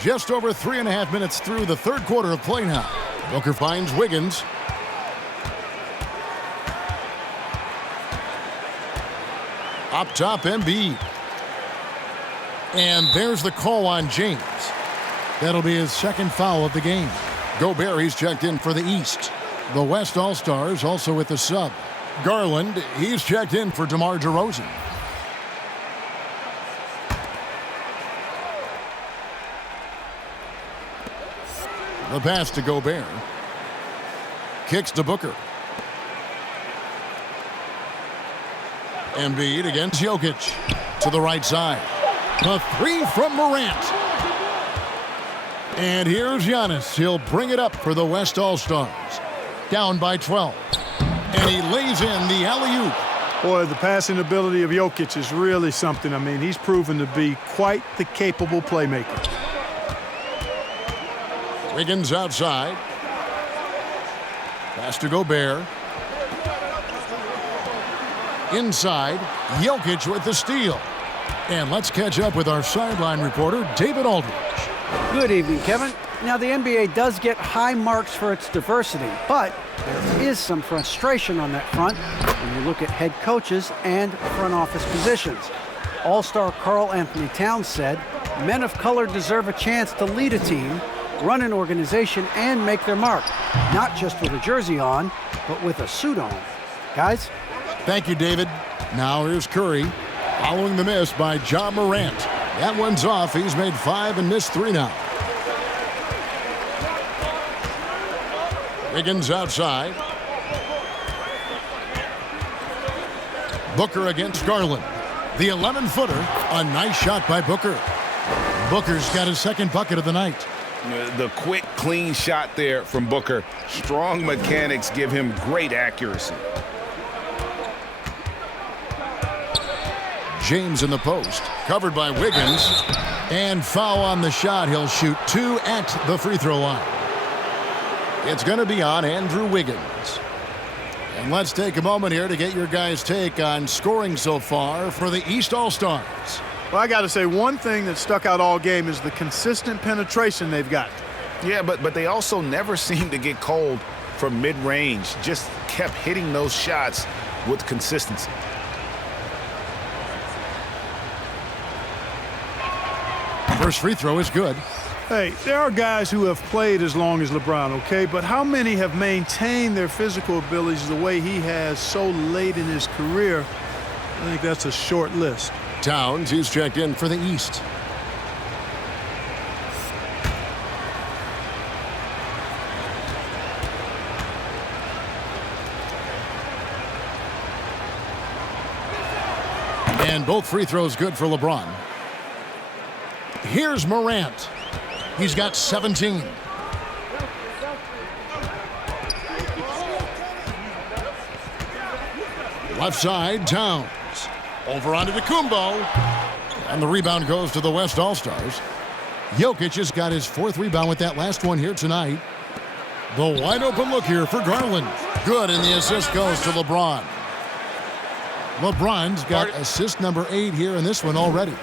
Just over 3.5 minutes through the third quarter of play now. Booker finds Wiggins. Up top, Embiid. And there's the call on James. That'll be his second foul of the game. Gobert, he's checked in for the East. The West All-Stars also with the sub. Garland, he's checked in for DeMar DeRozan. The pass to Gobert. Kicks to Booker. Embiid against Jokic. To the right side. A three from Morant. And here's Giannis. He'll bring it up for the West All-Stars. Down by 12. And he lays in the alley-oop. Boy, the passing ability of Jokic is really something. I mean, he's proven to be quite the capable playmaker. Wiggins outside. Pass to Gobert. Inside, Jokic with the steal. And let's catch up with our sideline reporter, David Aldridge. Good evening, Kevin. Now, the NBA does get high marks for its diversity, but there is some frustration on that front when you look at head coaches and front office positions. All-star Karl Anthony Towns said, men of color deserve a chance to lead a team, run an organization, and make their mark, not just with a jersey on, but with a suit on. Guys? Thank you, David. Now here's Curry, following the miss by Ja Morant. That one's off. He's made 5 and missed 3 now. Wiggins outside. Booker against Garland. The 11-footer. A nice shot by Booker. Booker's got his second bucket of the night. The quick, clean shot there from Booker. Strong mechanics give him great accuracy. James in the post. Covered by Wiggins. And foul on the shot. He'll shoot 2 at the free throw line. It's going to be on Andrew Wiggins. And let's take a moment here to get your guys' take on scoring so far for the East All-Stars. Well, I got to say, one thing that stuck out all game is the consistent penetration they've got. Yeah, but they also never seem to get cold from mid-range. Just kept hitting those shots with consistency. First free throw is good. Hey, there are guys who have played as long as LeBron, okay? But how many have maintained their physical abilities the way he has so late in his career? I think that's a short list. Towns, he's checked in for the East. And both free throws good for LeBron. Here's Morant. He's got 17. Left side, Towns. Over onto Kumbo. And the rebound goes to the West All-Stars. Jokic has got his 4th rebound with that last one here tonight. The wide open look here for Garland. Good, and the assist goes to LeBron. LeBron's got assist number 8 here in this one already.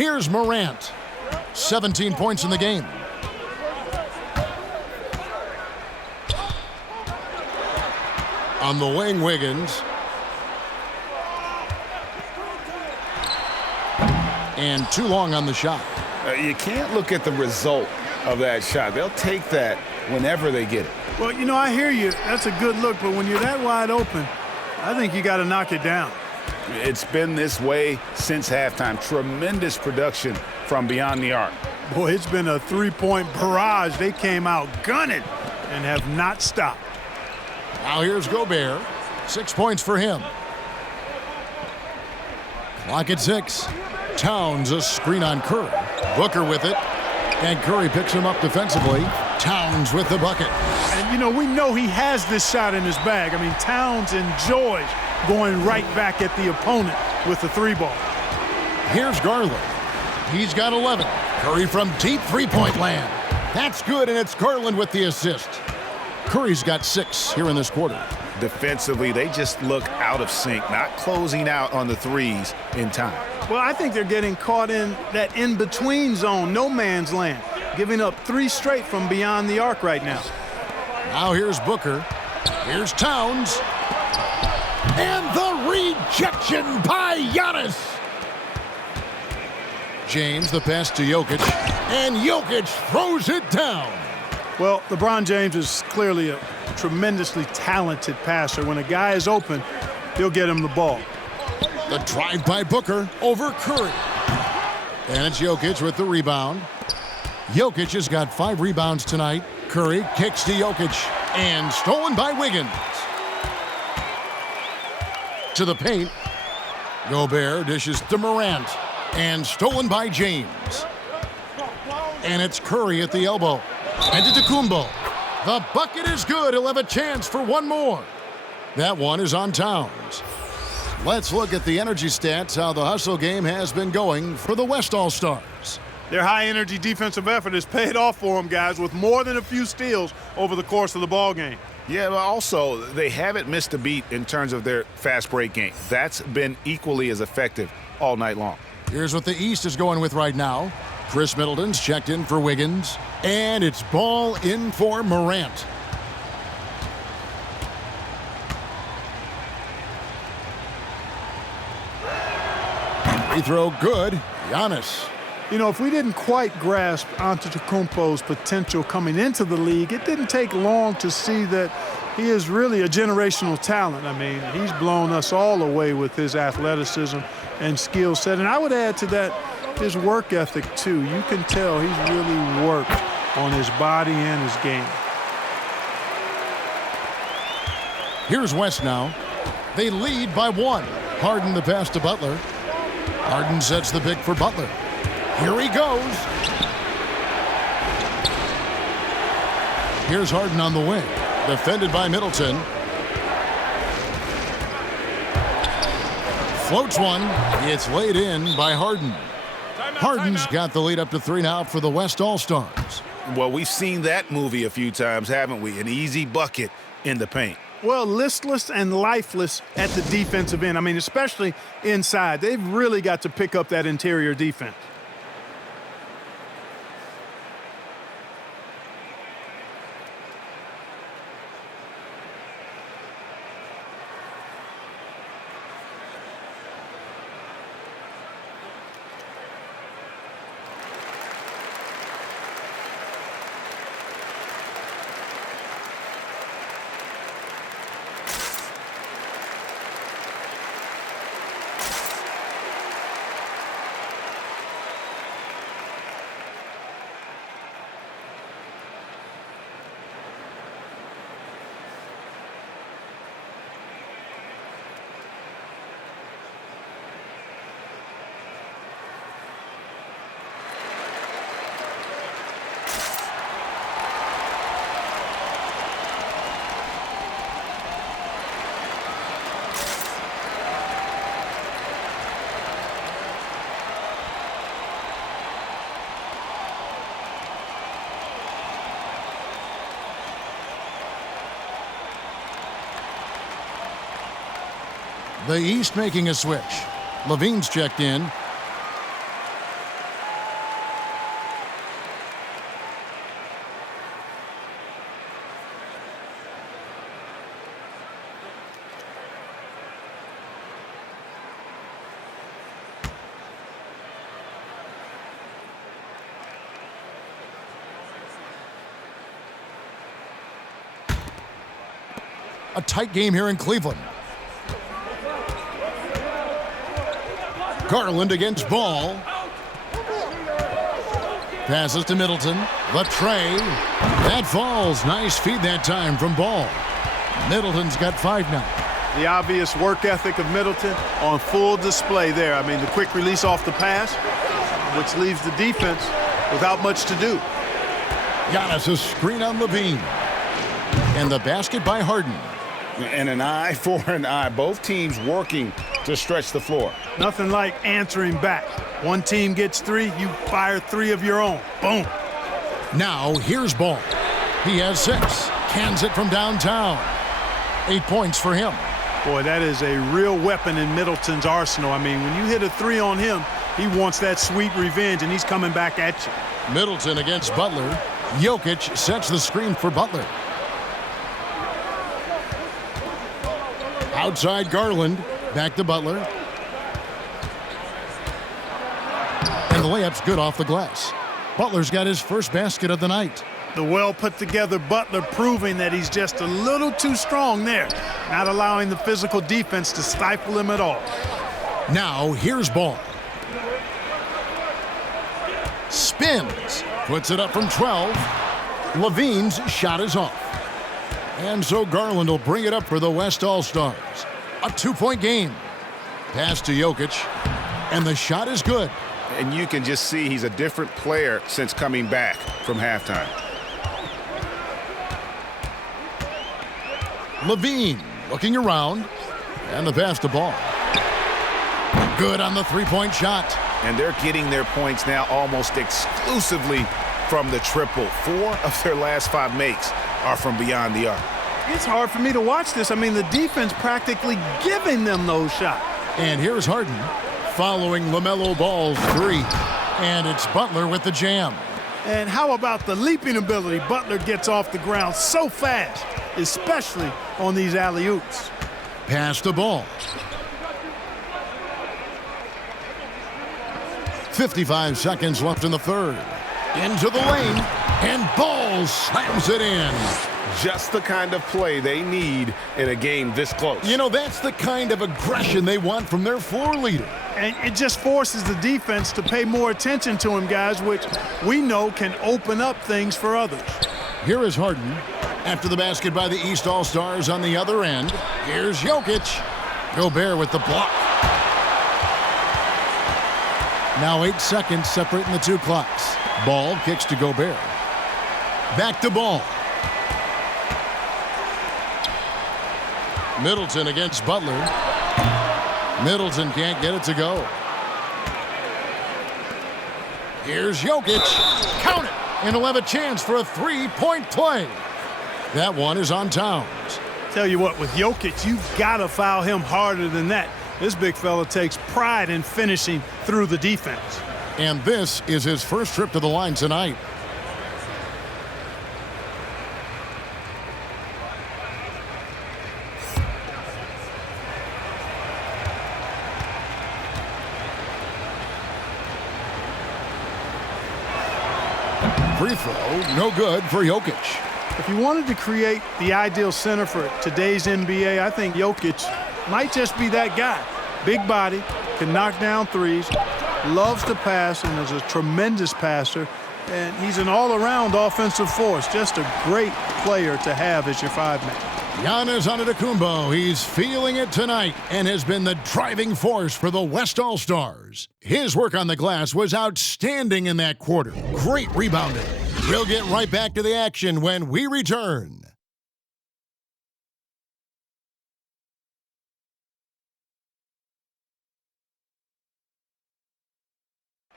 Here's Morant. 17 points in the game. On the wing, Wiggins. And too long on the shot. You can't look at the result of that shot. They'll take that whenever they get it. Well, you know, I hear you. That's a good look, but when you're that wide open, I think you got to knock it down. It's been this way since halftime. Tremendous production from beyond the arc. Boy, it's been a three-point barrage. They came out gunning and have not stopped. Now here's Gobert. 6 points for him. Clock at 6. Towns a screen on Curry. Booker with it. And Curry picks him up defensively. Towns with the bucket. And, you know, we know he has this shot in his bag. I mean, Towns enjoys going right back at the opponent with the three ball. Here's Garland. He's got 11. Curry from deep three-point land. That's good, and it's Garland with the assist. Curry's got 6 here in this quarter. Defensively, they just look out of sync, not closing out on the threes in time. Well, I think they're getting caught in that in-between zone, no man's land, giving up 3 straight from beyond the arc right now. Now here's Booker. Here's Towns. And the rejection by Giannis. James, the pass to Jokic. And Jokic throws it down. Well, LeBron James is clearly a tremendously talented passer. When a guy is open, he'll get him the ball. The drive by Booker over Curry. And it's Jokic with the rebound. Jokic has got 5 rebounds tonight. Curry kicks to Jokic. And stolen by Wiggins. To the paint. Gobert dishes to Morant. And stolen by James. And it's Curry at the elbow. And to Tacumbo. The bucket is good. He'll have a chance for one more. That one is on Towns. Let's look at the energy stats, how the hustle game has been going for the West All-Stars. Their high-energy defensive effort has paid off for them, guys, with more than a few steals over the course of the ball game. Yeah, but also, they haven't missed a beat in terms of their fast break game. That's been equally as effective all night long. Here's what the East is going with right now. Chris Middleton's checked in for Wiggins. And it's ball in for Morant. Free throw good. Giannis. You know, if we didn't quite grasp Antetokounmpo's potential coming into the league, it didn't take long to see that he is really a generational talent. I mean, he's blown us all away with his athleticism and skill set. And I would add to that his work ethic, too. You can tell he's really worked on his body and his game. Here's West now. They lead by 1. Harden the pass to Butler. Harden sets the pick for Butler. Here he goes. Here's Harden on the wing. Defended by Middleton. Floats one. It's laid in by Harden. Harden's got the lead up to 3 now for the West All-Stars. Well, we've seen that movie a few times, haven't we? An easy bucket in the paint. Well, listless and lifeless at the defensive end. I mean, especially inside. They've really got to pick up that interior defense. The East making a switch. Levine's checked in. A tight game here in Cleveland. Garland against Ball. Passes to Middleton. The tray. That falls. Nice feed that time from Ball. Middleton's got 5 now. The obvious work ethic of Middleton on full display there. I mean, the quick release off the pass, which leaves the defense without much to do. Giannis a screen on Levine. And the basket by Harden. And an eye for an eye. Both teams working to stretch the floor. Nothing like answering back. One team gets 3, you fire 3 of your own. Boom. Now here's Ball. He has 6. Cans it from downtown. 8 points for him. Boy, that is a real weapon in Middleton's arsenal. I mean, when you hit a 3 on him, he wants that sweet revenge, and he's coming back at you. Middleton against Butler. Jokic sets the screen for Butler. Outside Garland. Back to Butler. And the layup's good off the glass. Butler's got his first basket of the night. The well-put-together Butler proving that he's just a little too strong there, not allowing the physical defense to stifle him at all. Now here's Ball. Spins. Puts it up from 12. Levine's shot is off. And so Garland will bring it up for the West All-Stars. A 2-point game. Pass to Jokic. And the shot is good. And you can just see he's a different player since coming back from halftime. Levine looking around. And the pass to Ball. Good on the 3-point shot. And they're getting their points now almost exclusively from the triple. 4 of their last 5 makes are from beyond the arc. It's hard for me to watch this. I mean, the defense practically giving them those shots. And here's Harden following LaMelo Ball's 3. And it's Butler with the jam. And how about the leaping ability? Butler gets off the ground so fast, especially on these alley-oops. Pass the Ball. 55 seconds left in the third. Into the lane, and Ball slams it in. Just the kind of play they need in a game this close. You know, that's the kind of aggression they want from their floor leader. And it just forces the defense to pay more attention to him, guys, which we know can open up things for others. Here is Harden. After the basket by the East All-Stars on the other end, here's Jokic. Gobert with the block. Now 8 seconds separating the 2 clocks. Ball kicks to Gobert. Back to Ball. Middleton against Butler. Middleton can't get it to go. Here's Jokic. Count it! And he'll have a chance for a 3-point play. That one is on Towns. Tell you what, with Jokic, you've got to foul him harder than that. This big fella takes pride in finishing through the defense. And this is his first trip to the line tonight. Free throw, no good for Jokic. If you wanted to create the ideal center for today's NBA, I think Jokic might just be that guy. Big body, can knock down threes, loves to pass, and is a tremendous passer. And he's an all-around offensive force. Just a great player to have as your 5-man. Giannis Antetokounmpo, he's feeling it tonight and has been the driving force for the West All-Stars. His work on the glass was outstanding in that quarter. Great rebounding. We'll get right back to the action when we return.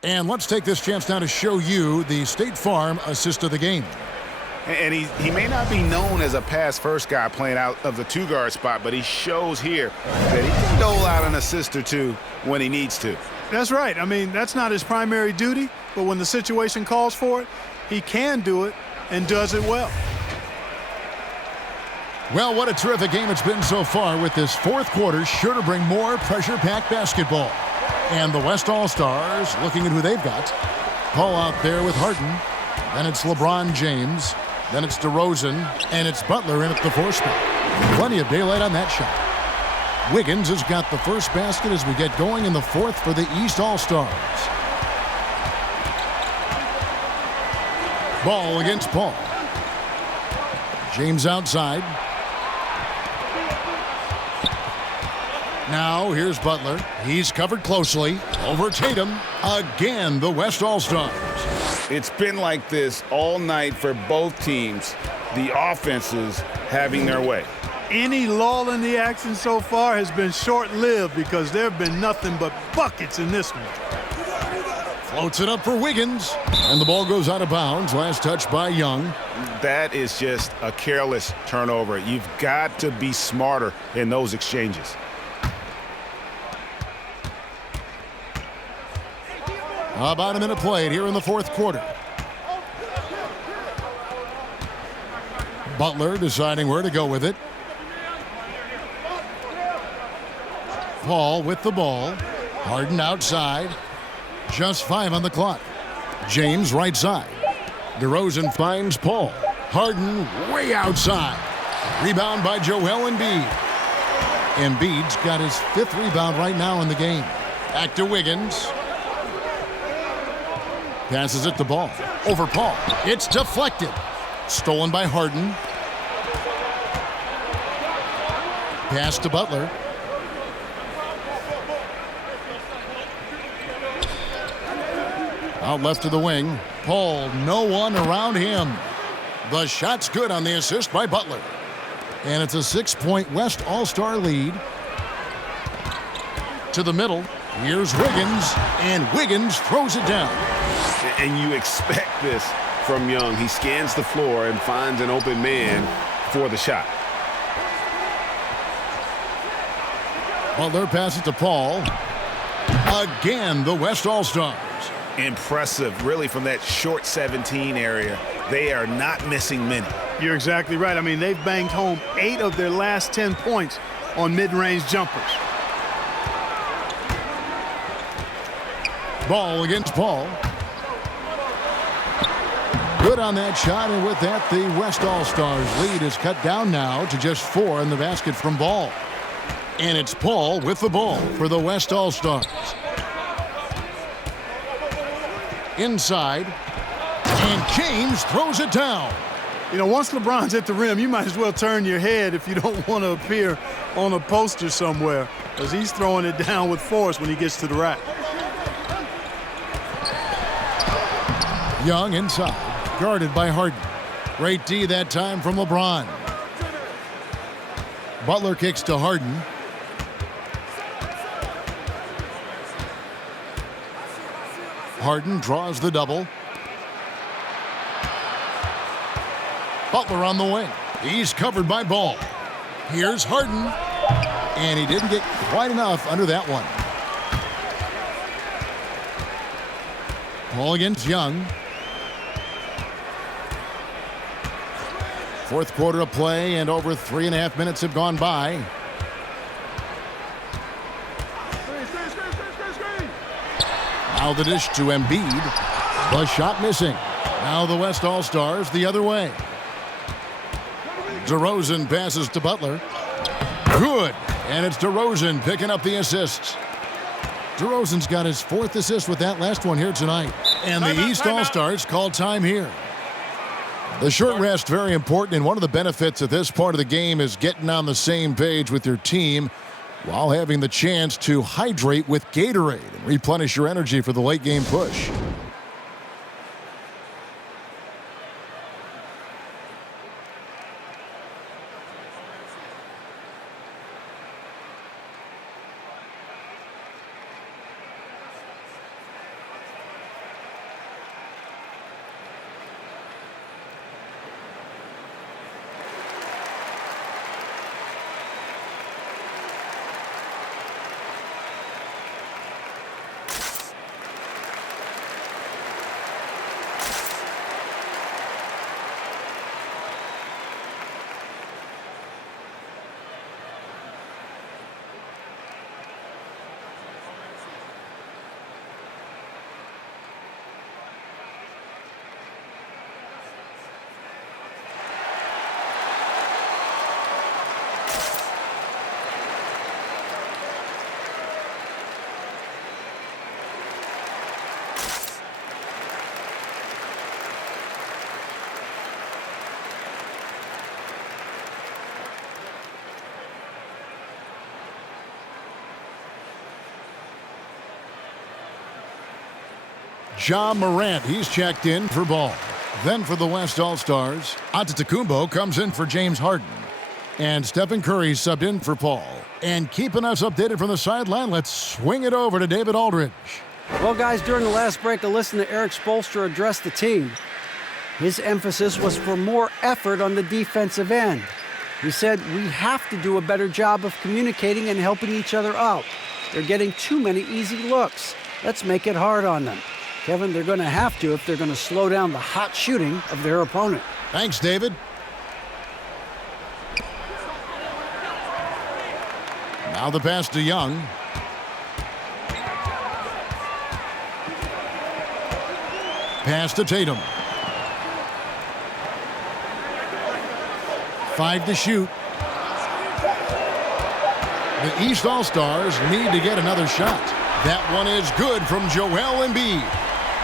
And let's take this chance now to show you the State Farm assist of the game. And he may not be known as a pass-first guy playing out of the 2-guard spot, but he shows here that he can dole out an assist or 2 when he needs to. That's right. I mean, that's not his primary duty, but when the situation calls for it, he can do it and does it well. Well, what a terrific game it's been so far, with this fourth quarter sure to bring more pressure-packed basketball. And the West All-Stars looking at who they've got. Paul out there with Harden. Then it's LeBron James. Then it's DeRozan. And it's Butler in at the 4 spot. Plenty of daylight on that shot. Wiggins has got the first basket as we get going in the fourth for the East All-Stars. Ball against Paul. James outside. Now here's Butler. He's covered closely. Over Tatum. Again, the West All-Stars. It's been like this all night for both teams. The offenses having their way. Any lull in the action so far has been short-lived because there have been nothing but buckets in this one. Floats it up for Wiggins. And the ball goes out of bounds. Last touch by Young. That is just a careless turnover. You've got to be smarter in those exchanges. About a minute played here in the fourth quarter. Butler deciding where to go with it. Paul with the ball. Harden outside. Just 5 on the clock. James right side. DeRozan finds Paul. Harden way outside. Rebound by Joel Embiid. Embiid's got his 5th rebound right now in the game. Back to Wiggins. Passes it to Ball. Over Paul. It's deflected. Stolen by Harden. Pass to Butler. Out left to the wing. Paul, no one around him. The shot's good on the assist by Butler. And it's a 6-point West All-Star lead. To the middle. Here's Wiggins. And Wiggins throws it down. And you expect this from Young. He scans the floor and finds an open man for the shot. Butler passes to Paul. Again, the West All-Stars. Impressive, really, from that short 17 area. They are not missing many. You're exactly right. I mean, they've banged home 8 of their last 10 points on mid-range jumpers. Ball against Paul. Good on that shot, and with that, the West All-Stars lead is cut down now to just 4 in the basket from Ball. And it's Paul with the ball for the West All-Stars. Inside, and James throws it down. You know, once LeBron's at the rim, you might as well turn your head if you don't want to appear on a poster somewhere, because he's throwing it down with force when he gets to the rack. Young inside, guarded by Harden. Great D that time from LeBron. Butler kicks to Harden. Harden draws the double. Butler on the wing. He's covered by Ball. Here's Harden. And he didn't get quite enough under that one. Ball against Young. Fourth quarter of play, and over 3.5 minutes have gone by. Now the dish to Embiid. The shot missing. Now the West All-Stars the other way. DeRozan passes to Butler. Good. And it's DeRozan picking up the assists. DeRozan's got his 4th assist with that last one here tonight. And the East All-Stars call time here. The short rest, very important, and one of the benefits of this part of the game is getting on the same page with your team while having the chance to hydrate with Gatorade and replenish your energy for the late game push. Ja Morant, he's checked in for Ball. Then for the West All-Stars, Antetokounmpo comes in for James Harden. And Stephen Curry subbed in for Paul. And keeping us updated from the sideline, let's swing it over to David Aldridge. Well, guys, during the last break, I listened to Eric Spoelstra address the team. His emphasis was for more effort on the defensive end. He said, we have to do a better job of communicating and helping each other out. They're getting too many easy looks. Let's make it hard on them. Kevin, they're going to have to if they're going to slow down the hot shooting of their opponent. Thanks, David. Now the pass to Young. Pass to Tatum. 5 to shoot. The East All-Stars need to get another shot. That one is good from Joel Embiid.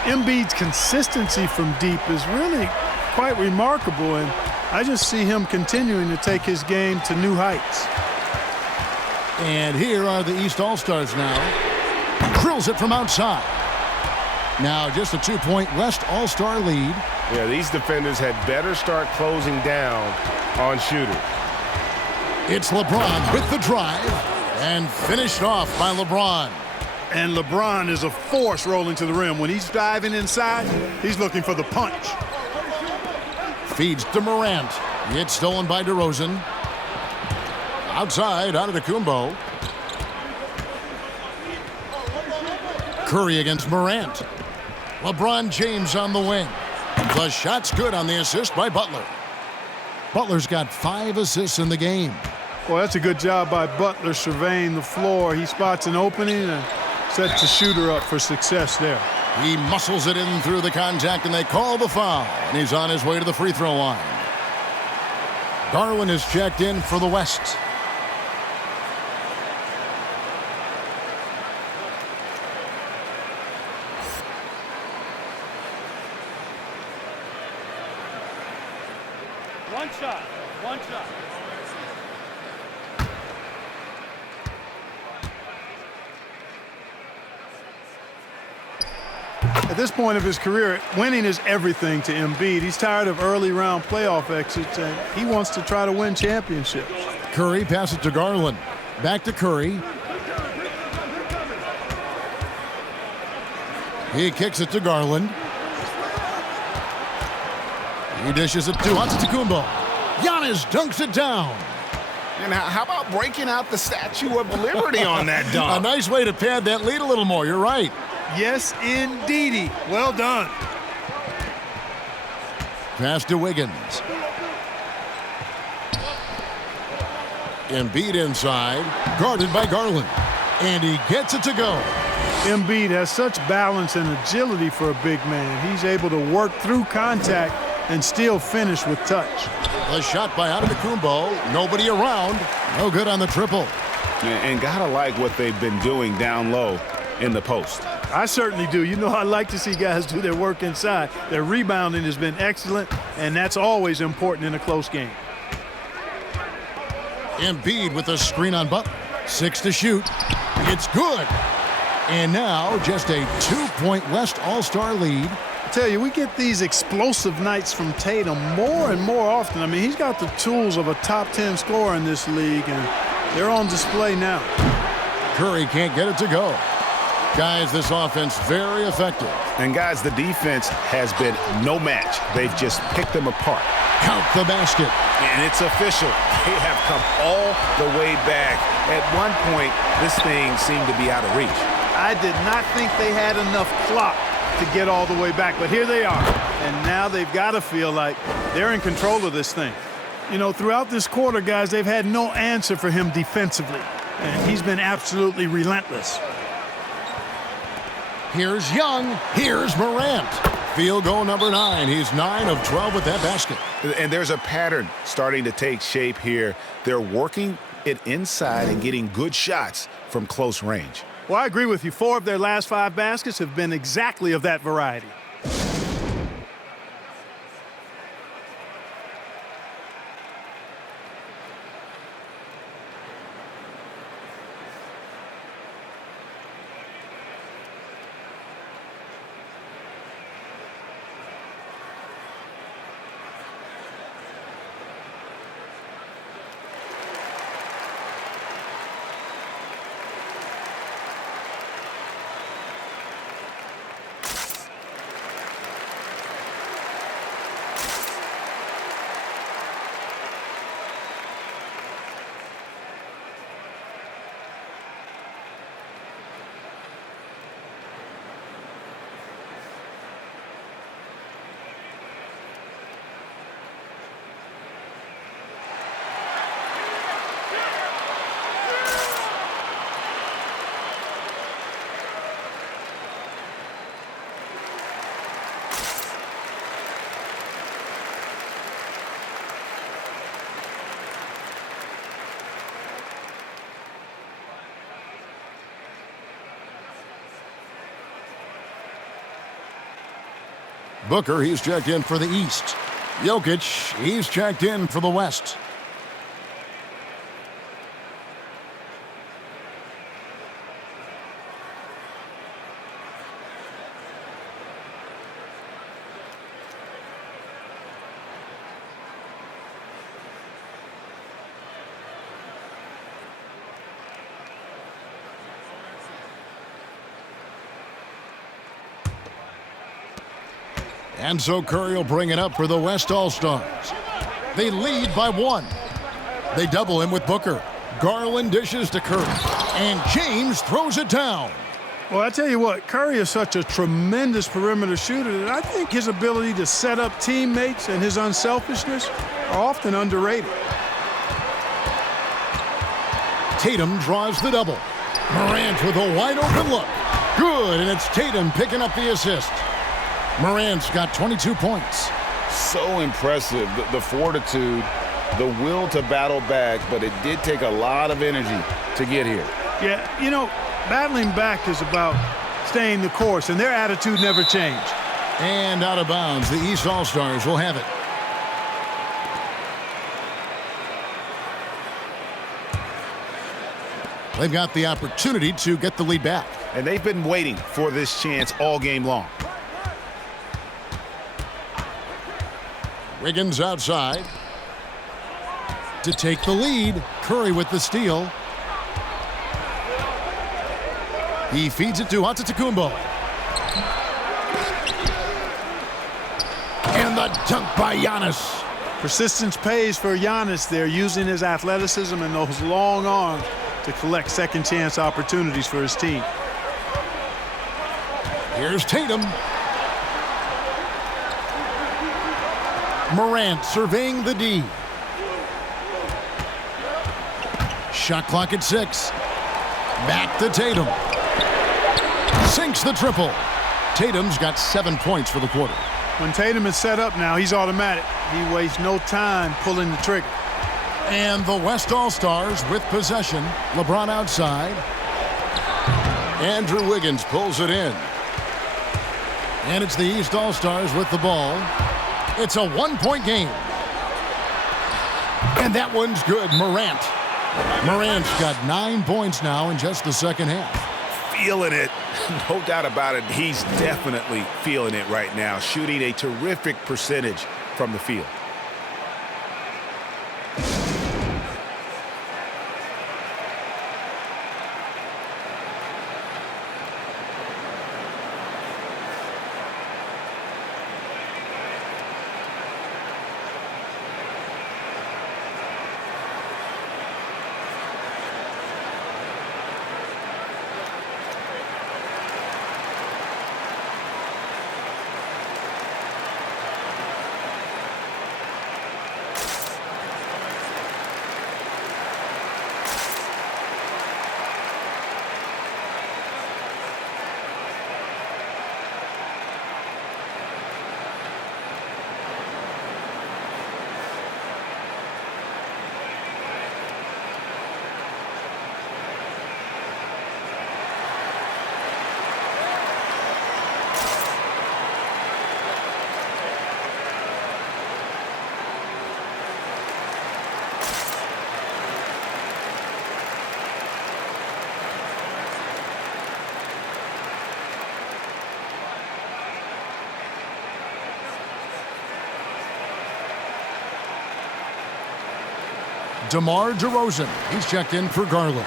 Embiid's consistency from deep is really quite remarkable, and I just see him continuing to take his game to new heights. And here are the East All-Stars now. Drills it from outside. Now just a 2-point West All-Star lead. Yeah, these defenders had better start closing down on shooters. It's LeBron with the drive and finished off by LeBron. And LeBron is a force rolling to the rim. When he's diving inside, he's looking for the punch. Feeds to Morant. It's stolen by DeRozan. Outside, Antetokounmpo. Curry against Morant. LeBron James on the wing. The shot's good on the assist by Butler. Butler's got 5 assists in the game. Well, that's a good job by Butler surveying the floor. He spots an opening and sets the shooter up for success there. He muscles it in through the contact, and they call the foul. And he's on his way to the free throw line. Garland is checked in for the West. One shot. At this point of his career, winning is everything to Embiid. He's tired of early round playoff exits, and he wants to try to win championships. Curry passes to Garland. Back to Curry. He kicks it to Garland. He dishes it to Antetokounmpo. Giannis dunks it down. And how about breaking out the Statue of Liberty on that dunk? A nice way to pad that lead a little more. You're right. Yes, indeedy. Well done. Pass to Wiggins. Embiid inside, guarded by Garland. And he gets it to go. Embiid has such balance and agility for a big man. He's able to work through contact and still finish with touch. The shot by Antetokounmpo. Nobody around. No good on the triple. And gotta like what they've been doing down low in the post. I certainly do. You know, I like to see guys do their work inside. Their rebounding has been excellent, and that's always important in a close game. Embiid with a screen on Butler. 6 to shoot. It's good. And now just a 2-point West All-Star lead. I tell you, we get these explosive nights from Tatum more and more often. I mean, he's got the tools of a top 10 scorer in this league, and they're on display now. Curry can't get it to go. Guys, this offense very effective. And guys, the defense has been no match. They've just picked them apart. Count the basket. And it's official. They have come all the way back. At one point, this thing seemed to be out of reach. I did not think they had enough clock to get all the way back, but here they are. And now they've got to feel like they're in control of this thing. You know, throughout this quarter, guys, they've had no answer for him defensively. And he's been absolutely relentless. Here's Young. Here's Morant. Field goal number 9. He's 9 of 12 with that basket. And there's a pattern starting to take shape here. They're working it inside and getting good shots from close range. Well, I agree with you. 4 of their last 5 baskets have been exactly of that variety. Booker, he's checked in for the East. Jokic, he's checked in for the West. And so Curry will bring it up for the West All-Stars. They lead by 1. They double him with Booker. Garland dishes to Curry. And James throws it down. Well, I tell you what, Curry is such a tremendous perimeter shooter that I think his ability to set up teammates and his unselfishness are often underrated. Tatum draws the double. Morant with a wide-open look. Good, and it's Tatum picking up the assist. Morant's got 22 points. So impressive, the fortitude, the will to battle back, but it did take a lot of energy to get here. Yeah, you know, battling back is about staying the course, and their attitude never changed. And out of bounds, the East All-Stars will have it. They've got the opportunity to get the lead back. And they've been waiting for this chance all game long. Wiggins outside to take the lead. Curry with the steal. He feeds it to Antetokounmpo. And the dunk by Giannis. Persistence pays for Giannis there, using his athleticism and those long arms to collect second chance opportunities for his team. Here's Tatum. Morant surveying the D. Shot clock at 6. Back to Tatum. Sinks the triple. Tatum's got 7 points for the quarter. When Tatum is set up now, he's automatic. He wastes no time pulling the trigger. And the West All-Stars with possession. LeBron outside. Andrew Wiggins pulls it in. And it's the East All-Stars with the ball. It's a 1-point game. And that one's good. Morant's got 9 points now in just the second half. Feeling it. No doubt about it. He's definitely feeling it right now. Shooting a terrific percentage from the field. DeMar DeRozan. He's checked in for Garland.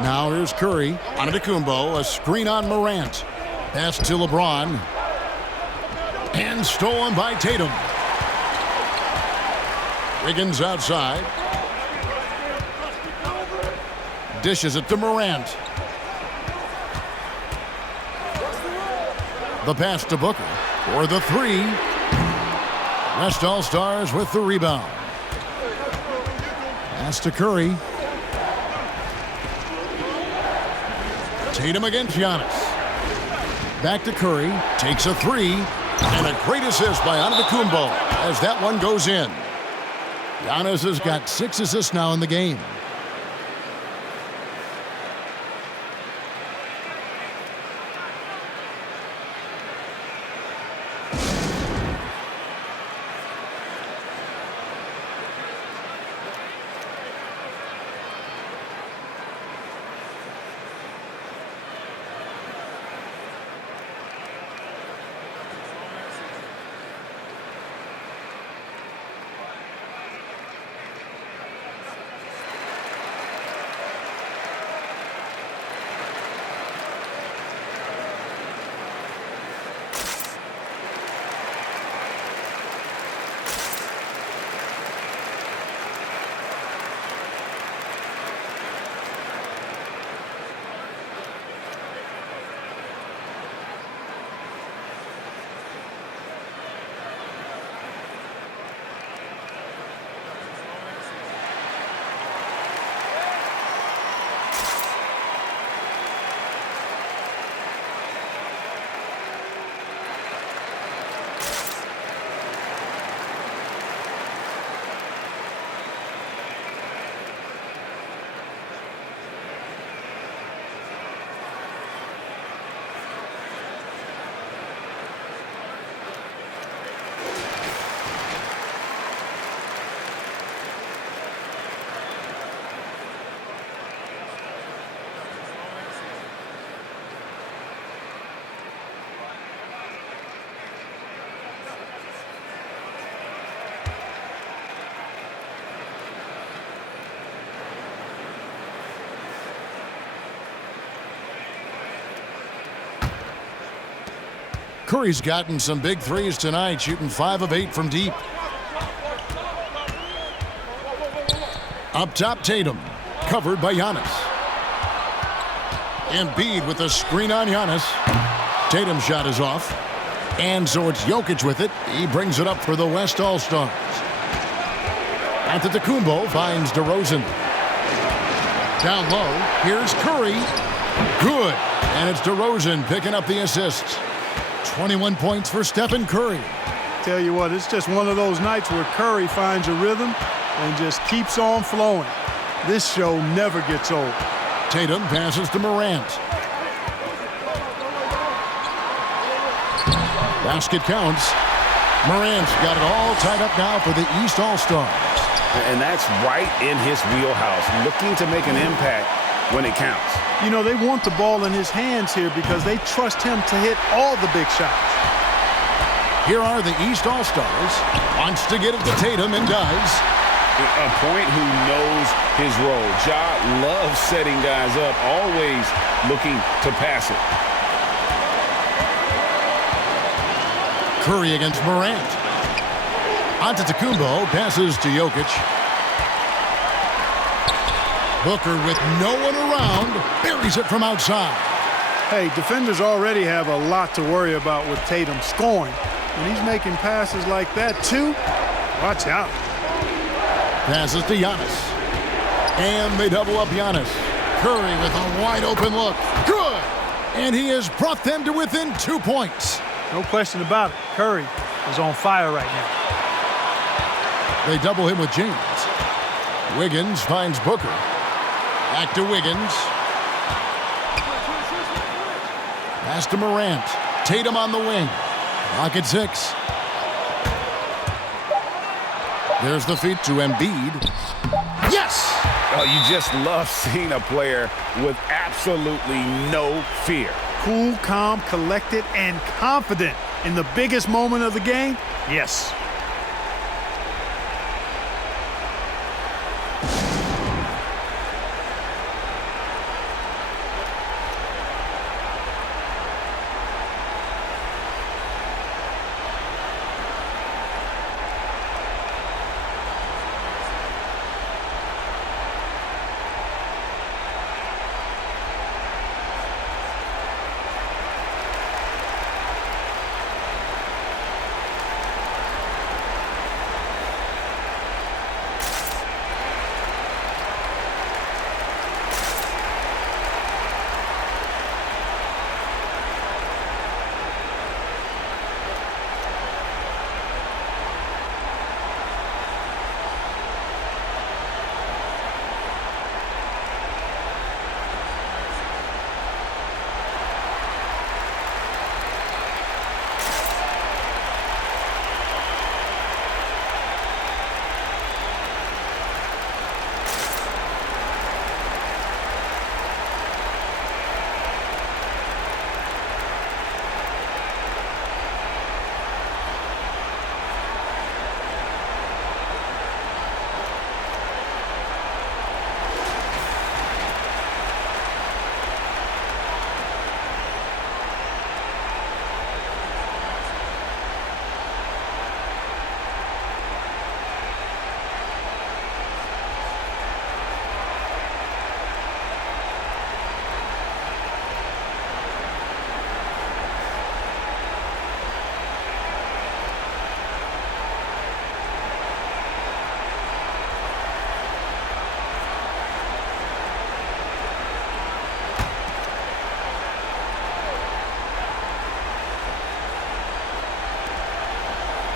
Now here's Curry. Antetokounmpo, a screen on Morant. Pass to LeBron. And stolen by Tatum. Wiggins outside. Dishes it to Morant. The pass to Booker for the 3. West All-Stars with the rebound. Pass to Curry. Tatum against Giannis. Back to Curry. Takes a three. And a great assist by Antetokounmpo as that one goes in. Giannis has got 6 assists now in the game. Curry's gotten some big threes tonight, shooting 5 of 8 from deep. Up top, Tatum, covered by Giannis. Embiid with a screen on Giannis. Tatum's shot is off. And so it's Jokic with it. He brings it up for the West All-Stars. Antetokounmpo finds DeRozan. Down low, here's Curry. Good. And it's DeRozan picking up the assists. 21 points for Stephen Curry. Tell you what, it's just one of those nights where Curry finds a rhythm and just keeps on flowing. This show never gets old. Tatum passes to Morant. Basket counts. Morant's got it all tied up now for the East All-Stars. And that's right in his wheelhouse, looking to make an impact when it counts. You know, they want the ball in his hands here because they trust him to hit all the big shots. Here are the East All-Stars. Wants to get it to Tatum and does. A point who knows his role. Ja loves setting guys up, always looking to pass it. Curry against Morant. Antetokounmpo passes to Jokic. Booker with no one around, buries it from outside. Hey, defenders already have a lot to worry about with Tatum scoring. When he's making passes like that, too, watch out. Passes to Giannis. And they double up Giannis. Curry with a wide open look. Good! And he has brought them to within 2 points. No question about it. Curry is on fire right now. They double him with James. Wiggins finds Booker. Back to Wiggins. Pass to Morant. Tatum on the wing. Clock at 6. There's the feed to Embiid. Yes! Oh, you just love seeing a player with absolutely no fear. Cool, calm, collected, and confident in the biggest moment of the game? Yes.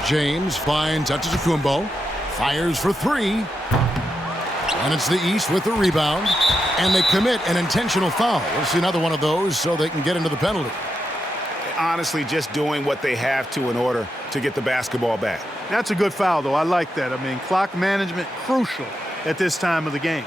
James finds Antetokounmpo. Fires for three. And it's the East with the rebound. And they commit an intentional foul. We'll see another one of those so they can get into the penalty. Honestly, just doing what they have to in order to get the basketball back. That's a good foul, though. I like that. I mean, clock management crucial at this time of the game.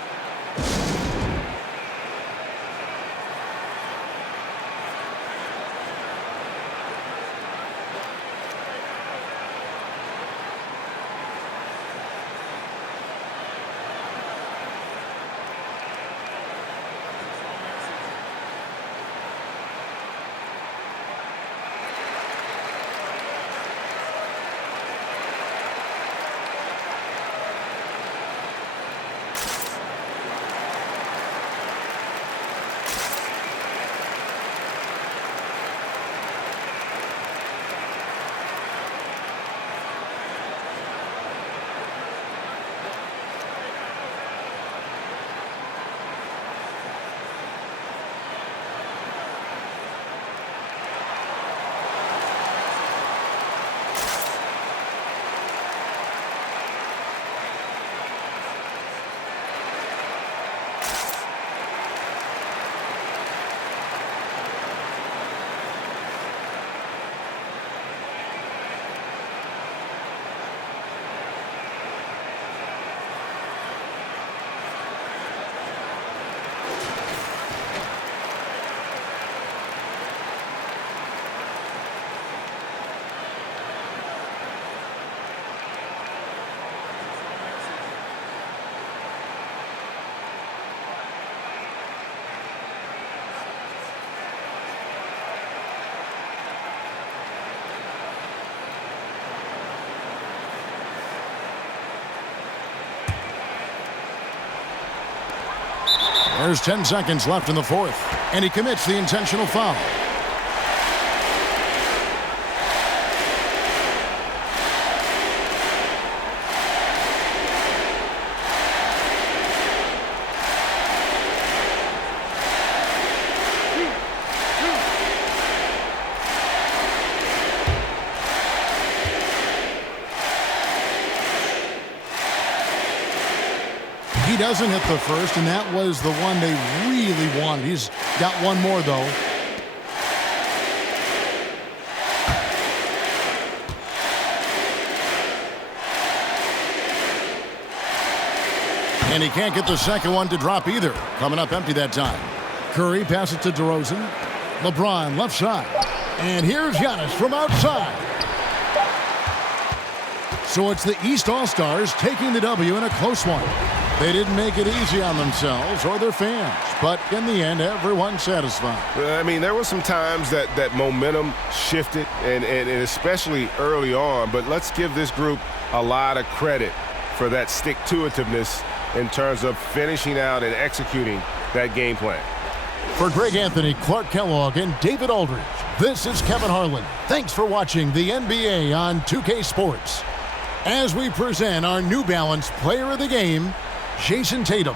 There's 10 seconds left in the fourth, and he commits the intentional foul. He doesn't hit the first, and that was the one they really wanted. He's got one more, though. And he can't get the second one to drop either. Coming up empty that time. Curry passes to DeRozan. LeBron left side. And here's Giannis from outside. So it's the East All-Stars taking the W in a close one. They didn't make it easy on themselves or their fans, but in the end, everyone's satisfied. I mean, there were some times that momentum shifted, and especially early on, but let's give this group a lot of credit for that stick-to-itiveness in terms of finishing out and executing that game plan. For Greg Anthony, Clark Kellogg, and David Aldridge, this is Kevin Harlan. Thanks for watching the NBA on 2K Sports. As we present our New Balance Player of the Game, Jason Tatum.